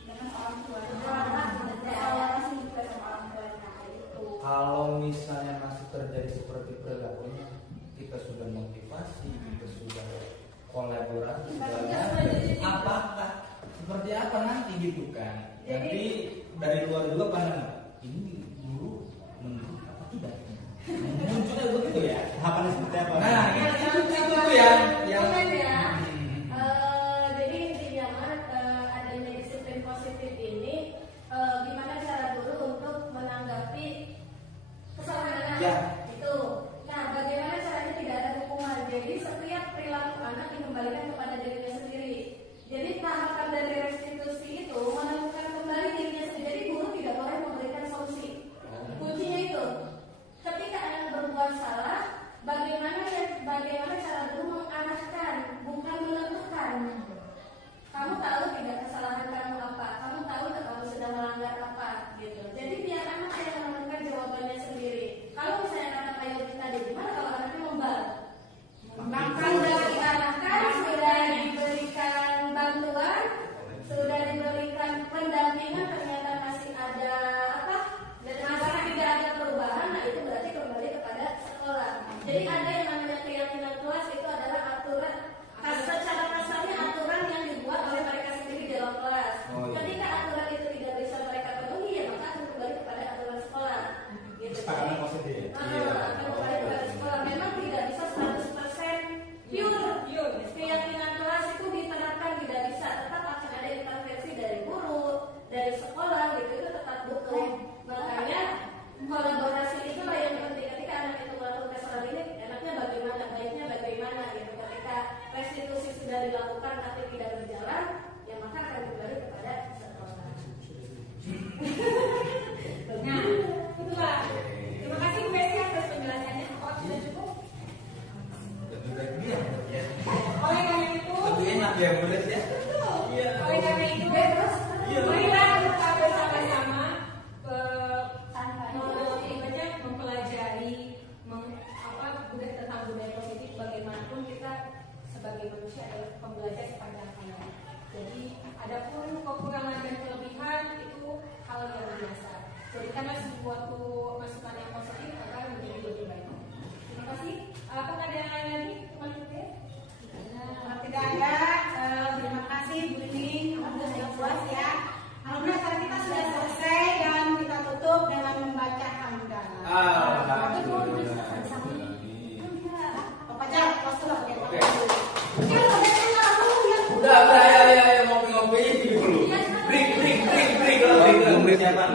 dengan orang tua berkolaborasi juga sama orang tua. Kalau misalnya masih terjadi seperti perilakunya, kita sudah motivasi, kita sudah kolaborasi, apakah seperti apa nanti gitu kan? Nanti dari luar juga pandang ini guru menurut apa tidak? Munculnya begitu ya? Tahapannya seperti apa? Nah, itu yang jadi intinya adanya disiplin positif ini gimana cara guru untuk menanggapi Adapun kekurangan dan kelebihan itu hal yang biasa. Jadikanlah sesuatu masukan yang positif agar menjadi lebih baik. Terima kasih. Apakah ada yang lain lagi? Kembali ke Kalau tidak ada, terima kasih Bu Nining. Alhamdulillah sudah puas ya. Alhamdulillah acara kita sudah selesai dan kita tutup dengan membaca hamdalah. Bapak Jal, pos dulu. Oke. Udah, ya, ngopi-ngopi dulu. Break. Siapa?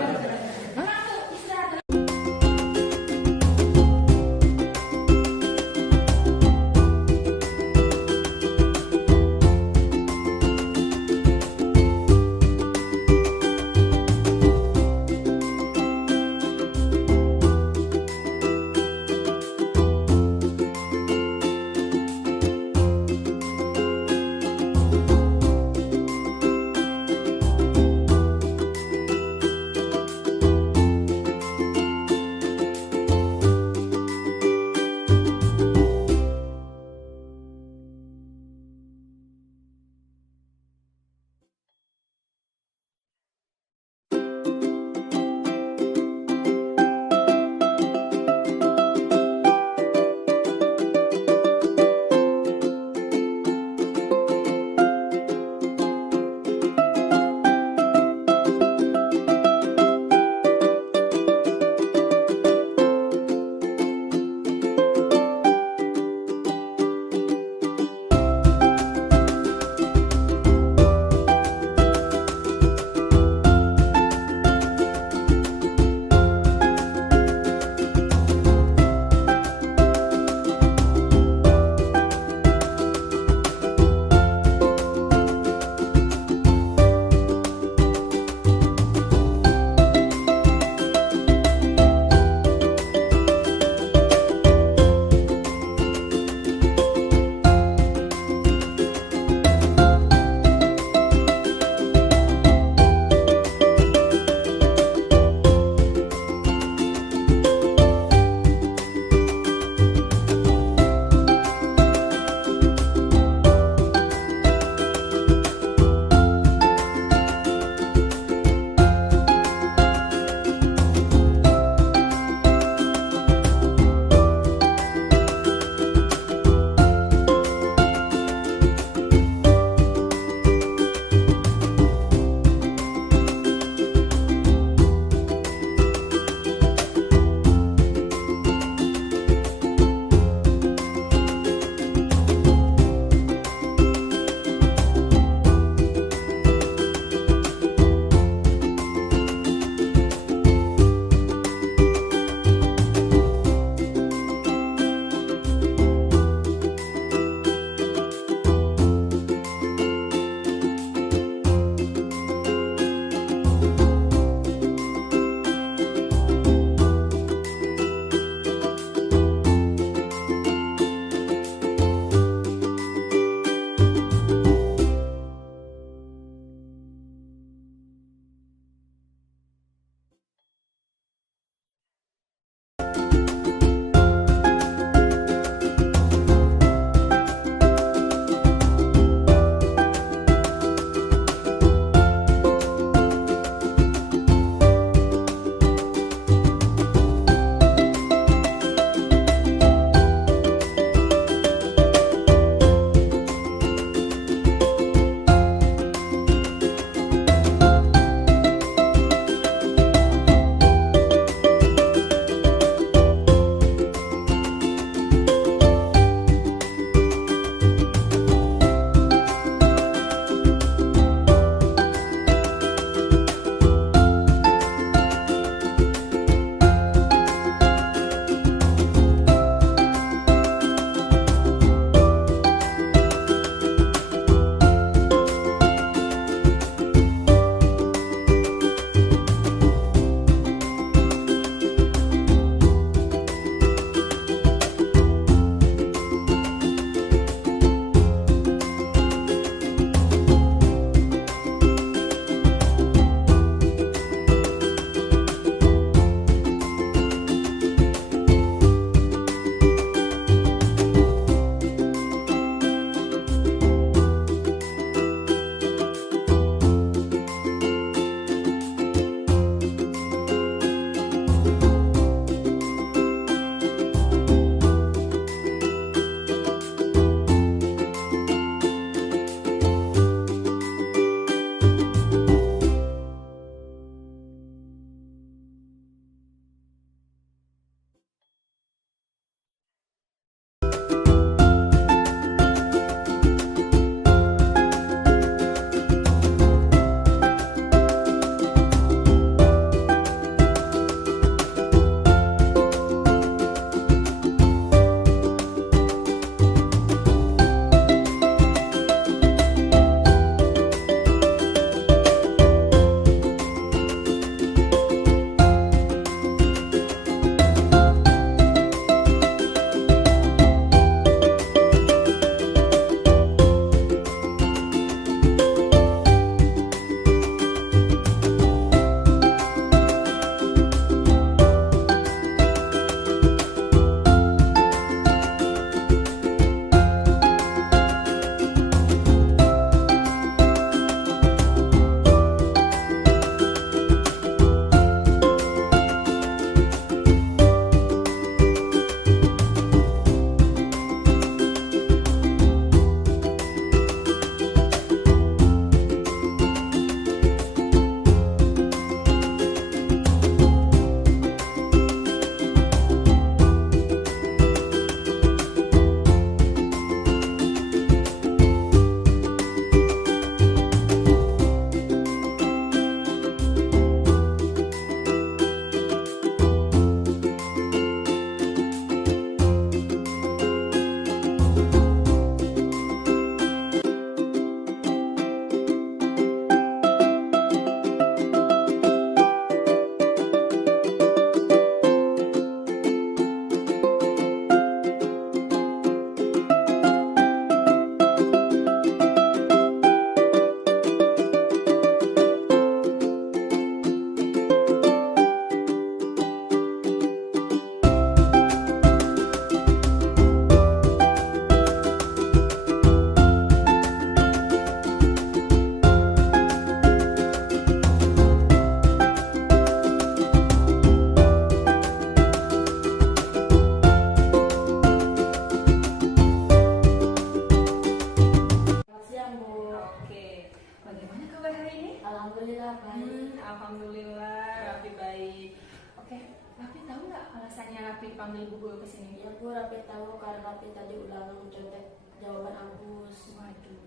Alhamdulillah baik. Alhamdulillah Rafi baik. Oke, Rafi tahu nggak alasannya Rafi dipanggil Bu Guru ke sini? Ya Bu, Rafi tahu karena Rafi tadi ulangan mencontek jawaban Agus. Waduh.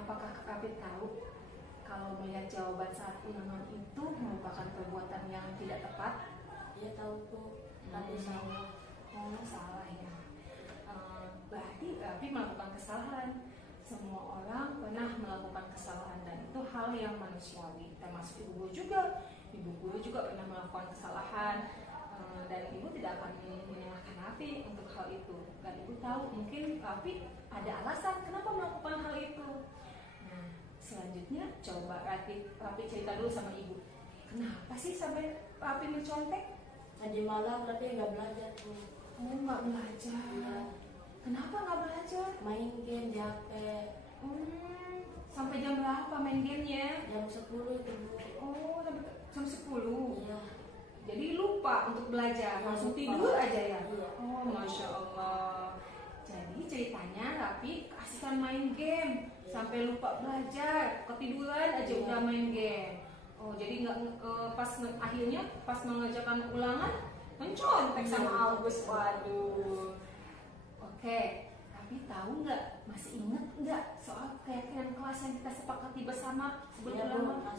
Apakah Rafi tahu kalau melihat jawaban saat ulangan itu merupakan perbuatan yang tidak tepat? Dia tahu Bu, tapi salah. Oh, salah ya. Berarti Rafi melakukan kesalahan. Semua orang pernah melakukan kesalahan dan itu hal yang manusiawi. Termasuk ibu guru juga. Ibu guru juga pernah melakukan kesalahan dan ibu tidak akan menyalahkan Rafi untuk hal itu. Dan ibu tahu mungkin Rafi ada alasan kenapa melakukan hal itu. Nah, selanjutnya coba Rafi cerita dulu sama ibu. Kenapa sih sampai Rafi mencontek? Tadi malam Rafi nggak belajar Bu. Oh, nggak belajar. Iya. Kenapa nggak belajar? Main game di HP. Sampai jam berapa main gamenya? Jam 10 itu Bu. Oh, sampai jam 10. Iya. Jadi lupa untuk belajar, Iya, langsung lupa. tidur aja ya? Iya. Oh, Masya Allah. Jadi ceritanya Rafi kasihkan main game sampai lupa belajar, ketiduran aja Iya. udah main game. Oh, jadi nggak akhirnya pas mengerjakan ulangan mencontek sama Agus. Waduh. Oke, tapi tahu nggak, masih ingat nggak soal keyakinan kelas yang kita sepakati bersama sebelum Iya Bu, ulangan?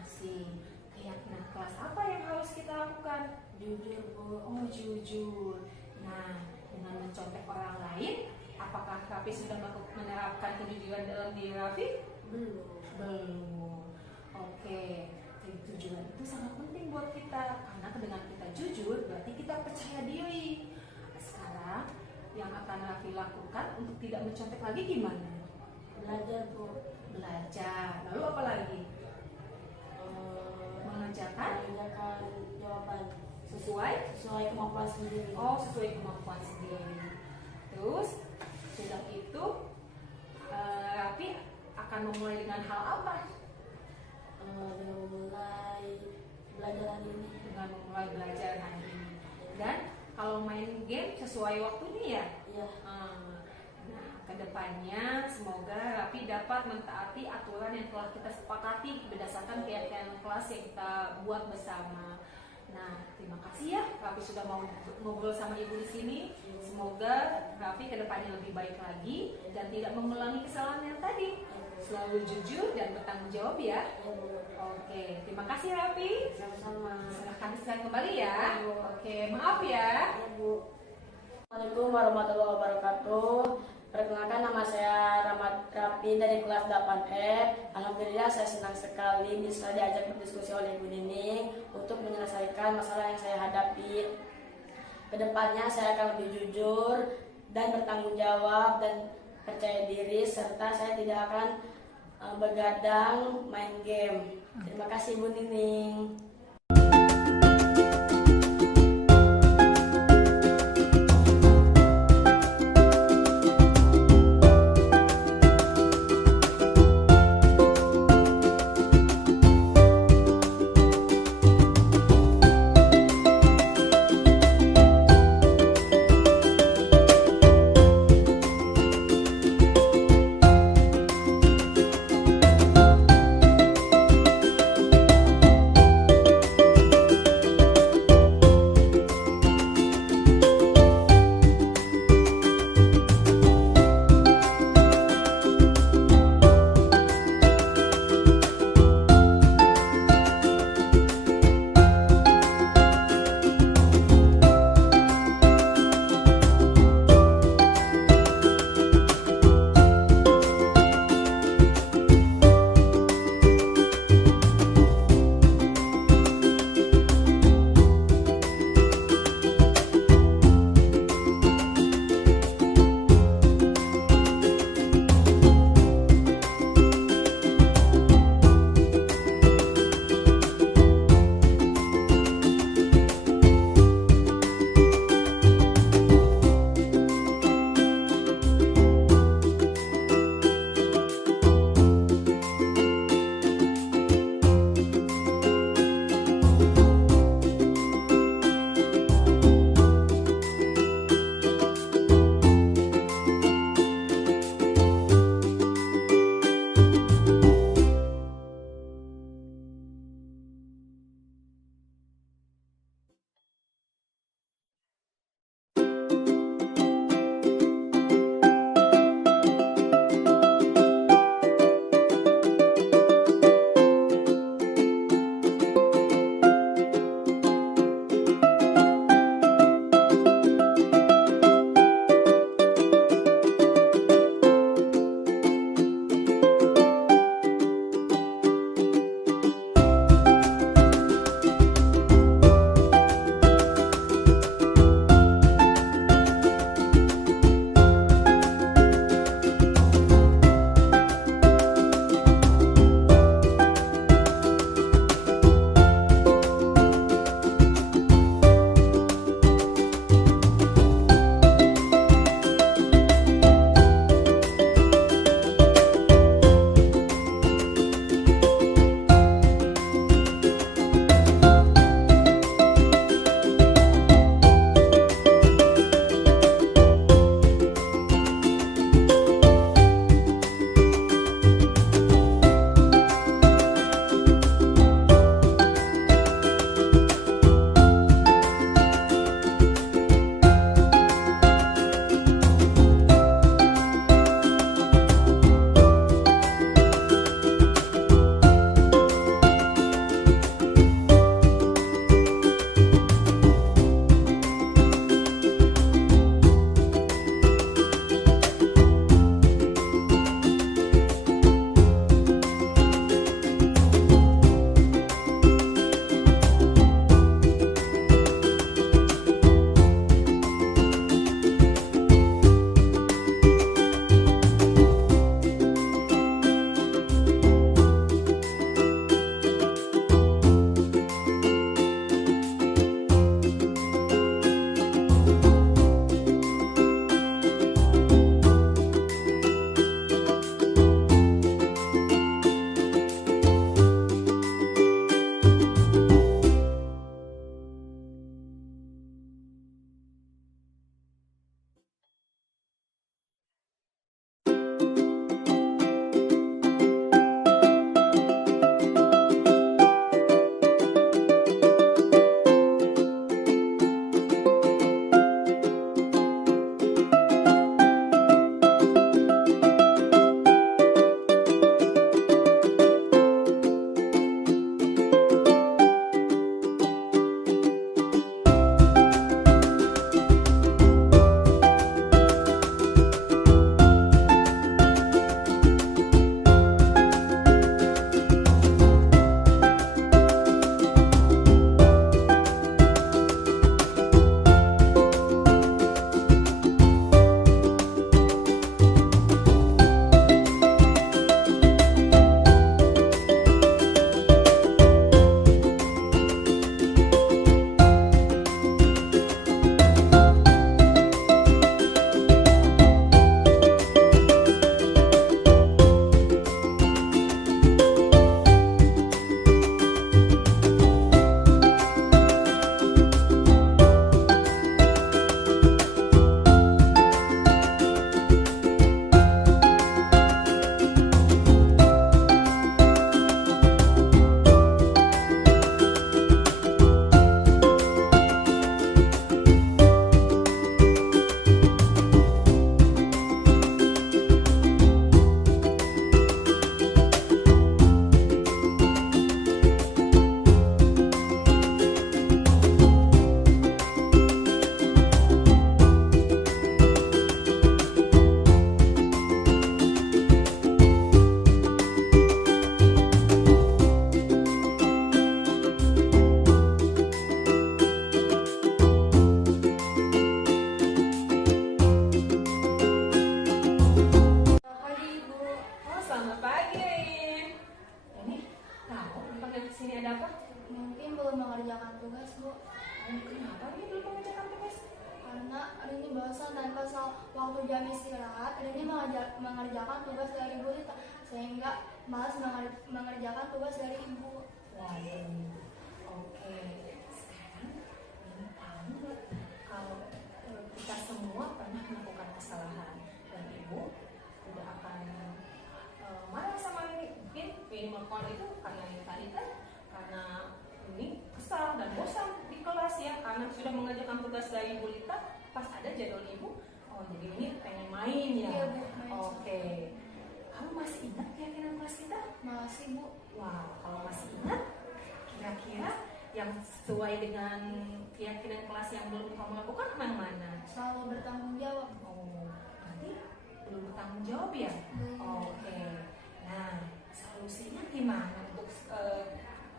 masih. Keyakinan kelas apa yang harus kita lakukan? Jujur Bu. Oh, jujur. Nah, dengan mencontek orang lain, apakah Rafi sudah menerapkan kejujuran dalam diri Rafi? Belum. Oke, kejujuran itu sangat penting buat kita karena dengan kita jujur berarti kita percaya diri. Sekarang yang akan Rafi lakukan untuk tidak mencontek lagi gimana? Belajar Bu. Belajar. Lalu apa lagi? Mengerjakan jawaban sesuai kemampuan sendiri. Oh, sesuai kemampuan sendiri. Terus sudah itu Rafi akan memulai dengan hal apa? Mulai belajar hari ini. Dengan memulai belajar hari ini. Dan kalau main game sesuai waktunya ya? Iya. Nah, kedepannya semoga Rafi dapat mentaati aturan yang telah kita sepakati berdasarkan keyakinan kelas yang kita buat bersama. Nah, terima kasih ya Rafi sudah mau ngobrol sama ibu di sini. Semoga Rafi kedepannya lebih baik lagi dan tidak mengulangi kesalahan yang tadi. Selalu jujur dan bertanggung jawab ya. Oke, terima kasih Rafi. Sama-sama. Silahkan kembali ya. Oke, maaf ya. Assalamualaikum warahmatullahi wabarakatuh. Perkenalkan, nama saya Rafi dari kelas 8E. Alhamdulillah saya senang sekali bisa diajak berdiskusi oleh Ibu Nining untuk menyelesaikan masalah yang saya hadapi. Kedepannya saya akan lebih jujur dan bertanggung jawab dan percaya diri, serta saya tidak akan begadang main game. Terima kasih Bu Nining. apa? Mungkin belum mengerjakan tugas, Bu. Kenapa nih belum mengerjakan tugas? Karena Rini bosan dan kesal waktu jam istirahat. Rini mengerjakan tugas dari Bu Lita, sehingga malas mengerjakan tugas dari Ibu. Waduh. Oke. Sekarang ini tahu kalau kita semua pernah melakukan kesalahan dan Ibu tidak akan marah sama ini. Mungkin ini melakukan itu karena yang tadi kan karena ini kesal dan bosan di kelas ya, karena sudah mengerjakan tugas dari Ibu Lita pas ada jadwal Ibu. Oh jadi ini pengen main ya? Iya, Bu, main. Oke. Kamu masih ingat keyakinan kelas kita? Masih, Bu. Wow, kalau masih ingat, kira-kira yang sesuai dengan keyakinan kelas yang belum kamu lakukan yang mana? Selalu bertanggung jawab. Oh, berarti belum bertanggung jawab ya? Belum. Oke. Nah, solusinya gimana untuk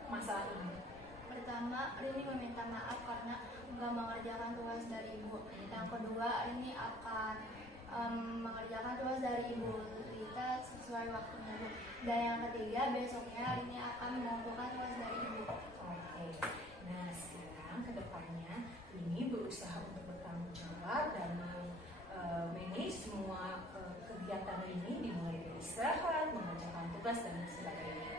masalah ini? Pertama, Rini meminta maaf karena nggak mengerjakan tugas dari Ibu. Yang kedua, Rini akan mengerjakan tugas dari Ibu Lita sesuai waktunya, Bu. Dan yang ketiga, besoknya Rini akan mengumpulkan tugas dari Ibu. Oke. Nah, sekarang kedepannya ini berusaha untuk bertanggung jawab dan manage semua kegiatan ini, dimulai dari istirahat, mengerjakan tugas dan sebagainya.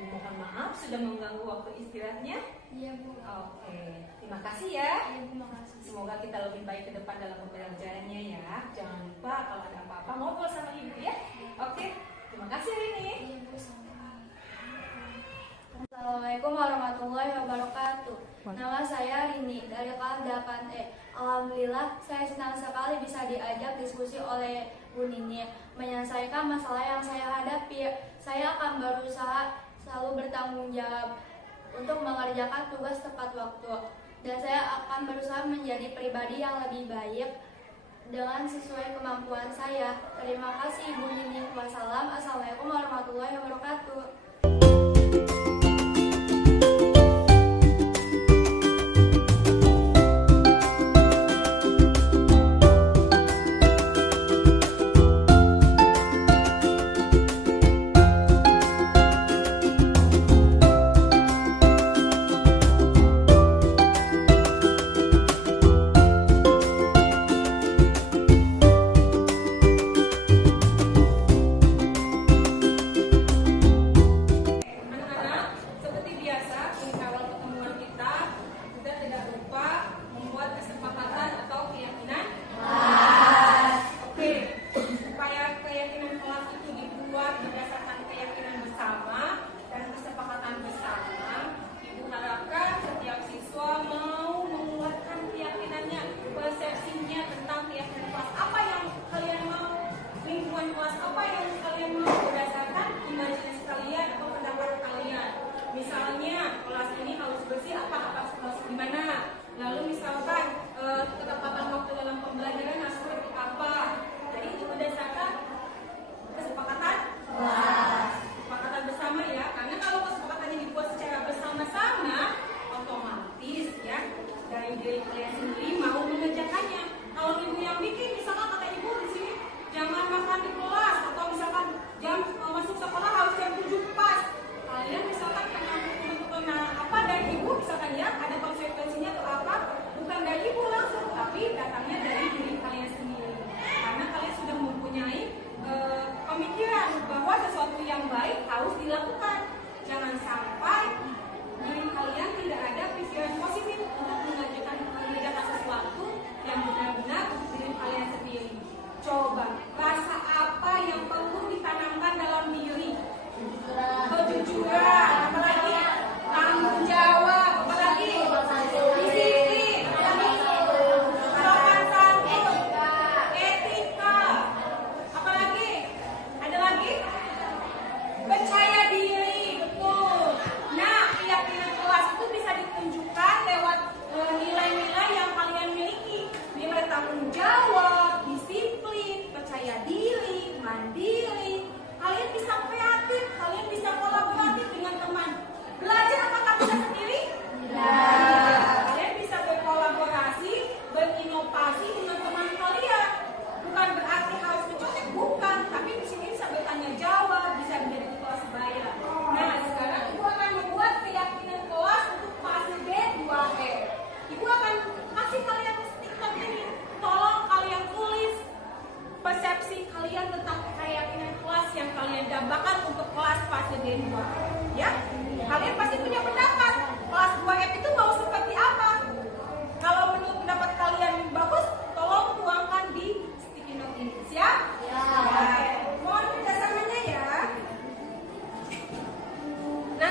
Ibu mohon maaf sudah mengganggu waktu istirahatnya. Iya, Bu. Oke, terima kasih ya. Iya, Bu, makasih. Semoga kita lebih baik ke depan dalam pembelajarannya ya. Jangan lupa kalau ada apa-apa ngobrol sama ibu ya. Oke, terima kasih Rini. Iya, Bu, sama. Assalamualaikum warahmatullahi wabarakatuh. Nama saya Rini dari kelas 8E. Alhamdulillah saya senang sekali bisa diajak diskusi oleh Bu Nini menyelesaikan masalah yang saya hadapi. Saya akan berusaha selalu bertanggung jawab untuk mengerjakan tugas tepat waktu, dan saya akan berusaha menjadi pribadi yang lebih baik dengan sesuai kemampuan saya. Terima kasih Ibu Nini. Wassalam. Assalamualaikum warahmatullahi wabarakatuh.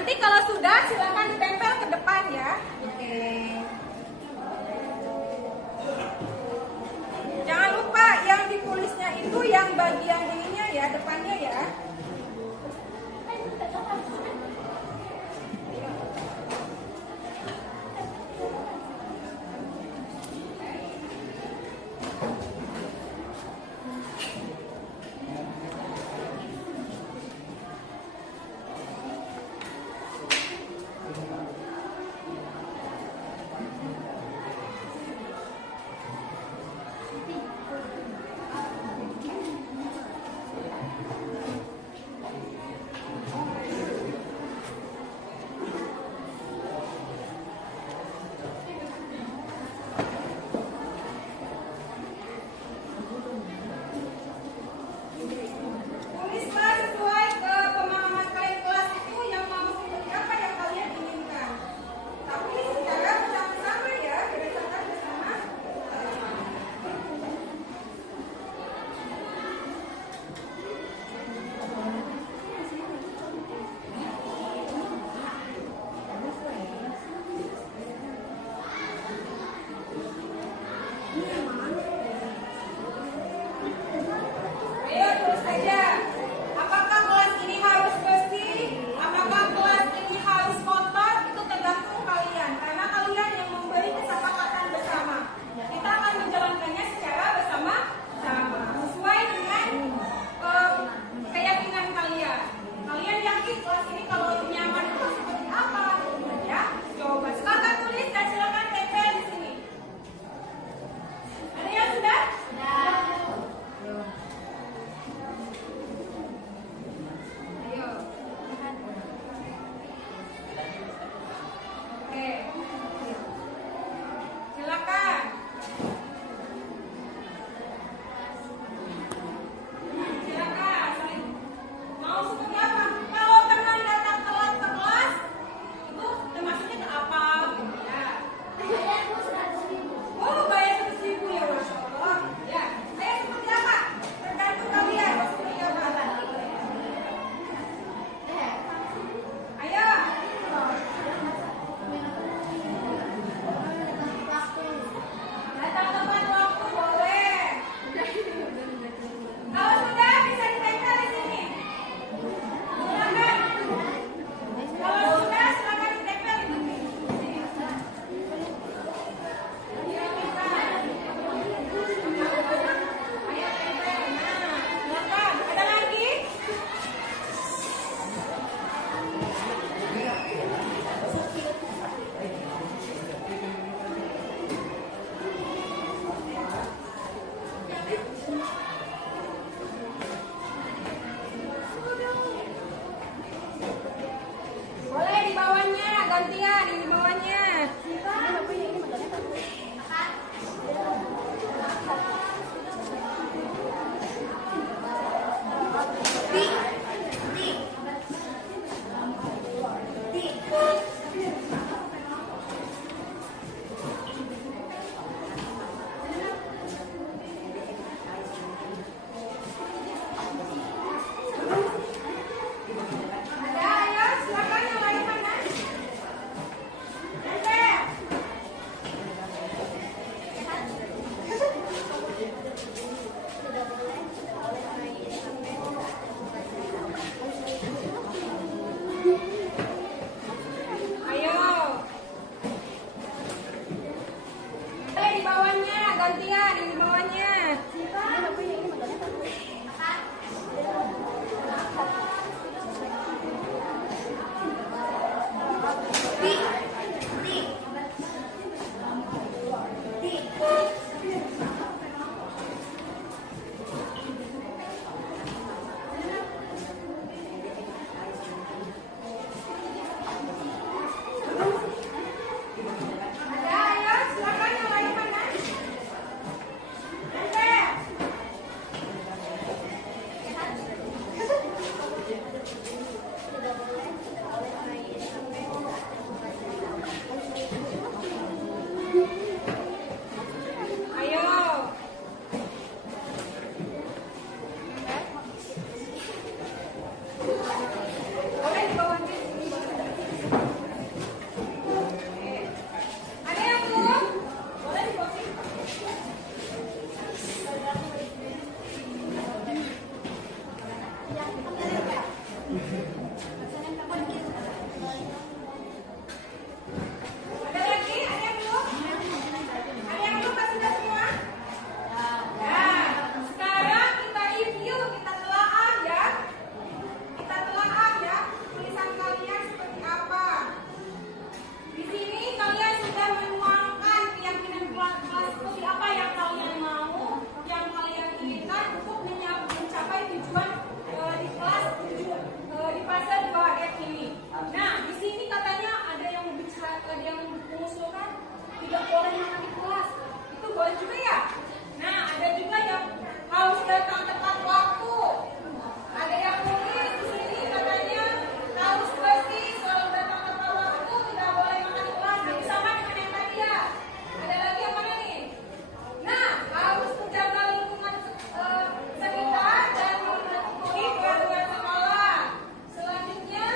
Nanti kalau sudah silakan ditempel ke depan ya. Oke. Jangan lupa yang ditulisnya itu yang bagian ininya ya, depannya ya. boleh juga ya. Nah, ada juga yang harus datang tepat waktu. Ada yang tulis di sini katanya harus bersih, kalau datang tepat waktu, tidak boleh makan di kelas. Jadi sama dengan yang tadi ya. Ada lagi yang mana nih? Nah, harus menjaga lingkungan sekitar dan mematuhi peraturan sekolah. Selanjutnya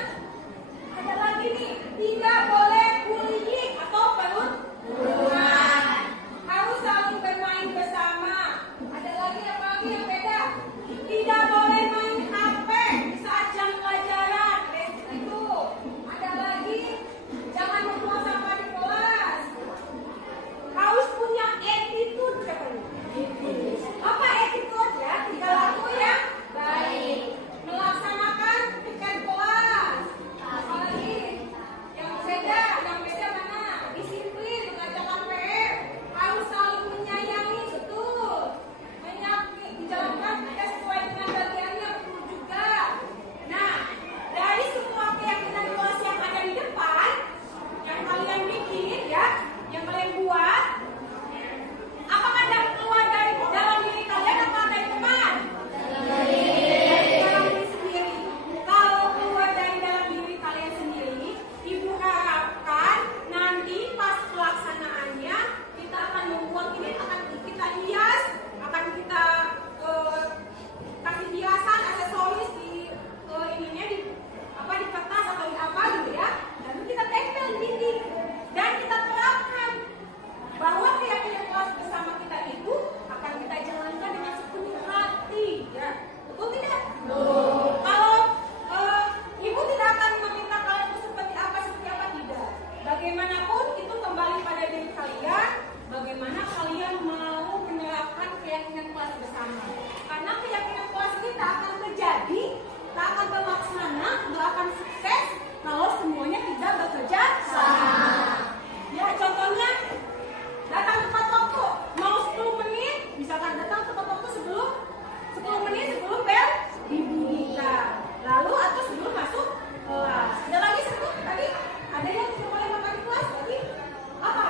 ada lagi nih, tidak boleh bullying atau perundungan. Harus saling bermain bersama. Ada lagi apa lagi yang beda? Tidak boleh main HP di saat jam pelajaran. Itu. Ada lagi, jangan membuang sampah di kelas. Harus punya attitude katanya. Apa attitude ya? Tiga laku yang baik. Melaksanakan tiket kelas. Apalagi yang beda mana? Disiplin, mengerjakan PR. Harus saling menyayangi, betul. Menjalankan tugas sesuai dengan bagiannya, betul juga. Nah, dari semua keyakinan kelas yang ada di depan, yang kalian bikin ya, yang kalian buat, apakah ada keluar dari dalam diri kalian apa dari teman? Dari dalam diri sendiri. Kalau keluar dari dalam diri kalian sendiri, ibu harapkan nanti pas pelaksanaannya kita akan membuat ini, akan kita hias, akan kita kasih hiasan aksesoris di ininya di kertas atau di apa gitu ya. Lalu kita tempel di dinding dan kita terapkan bahwa keyakinan kelas bersama kita itu akan kita jalankan dengan sepenuh hati, ya. Betul tidak? Betul. Kalau ibu tidak akan meminta kalian itu seperti apa tidak. Bagaimanapun itu kembali pada diri kalian, bagaimana kalian mau menerapkan keyakinan kelas bersama. Karena keyakinan kelas ini tak akan terjadi, tak akan terlaksana, tak akan sukses kalau semuanya tidak bekerja sama. Ya, contohnya datang tepat waktu, mau 10 menit, misalkan datang tepat waktu 10 menit sebelum bel dibunyikan. Lalu atau sebelum masuk kelas. Ada lagi satu tadi, ada yang tidak boleh makan di kelas lagi. Apa?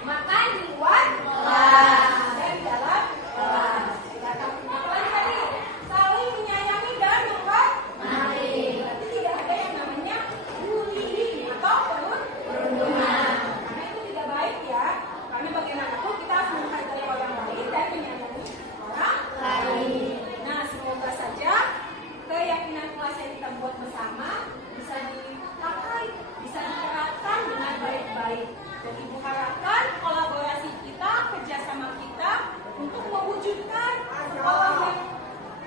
Makan di luar kelas dan di dalam kelas. Apa lagi tadi? Saling menyayangi dan menghormati. Berarti tidak ada yang namanya bullying atau perundungan. Karena itu tidak baik ya. Karena bagaimanapun kita harus menghargai orang lain dan menyayangi orang lain. Nah, semoga saja keyakinan kelas yang kita buat bersama bisa dipakai, bisa diterapkan dengan baik-baik. Dan ibu harapkan kolaborasi kita, kerjasama kita untuk mewujudkan sekolah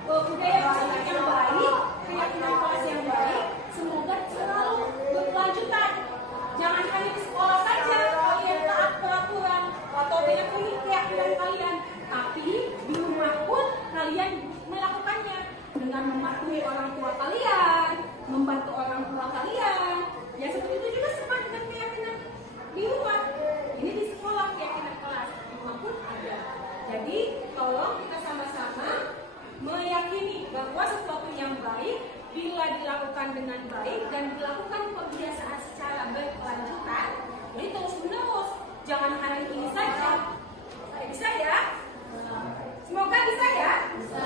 budaya masyarakat yang baik, keyakinan kelas yang baik, semoga selalu berkelanjutan. Jangan hanya di sekolah saja kalian taat peraturan atau dengan keyakinan kalian, tapi di rumah pun kalian melakukannya dengan mematuhi orang tua kalian, membantu orang tua kalian. Ya seperti itu juga sama dengan keyakinan di rumah. Ini di sekolah keyakinan kelas, di rumah pun ada. Jadi tolong kita sama-sama meyakini bahwa sesuatu yang baik bila dilakukan dengan baik dan dilakukan pembiasaan secara berkelanjutan, jadi terus menerus, jangan hari ini saja. Bisa ya? Semoga bisa ya. Bisa.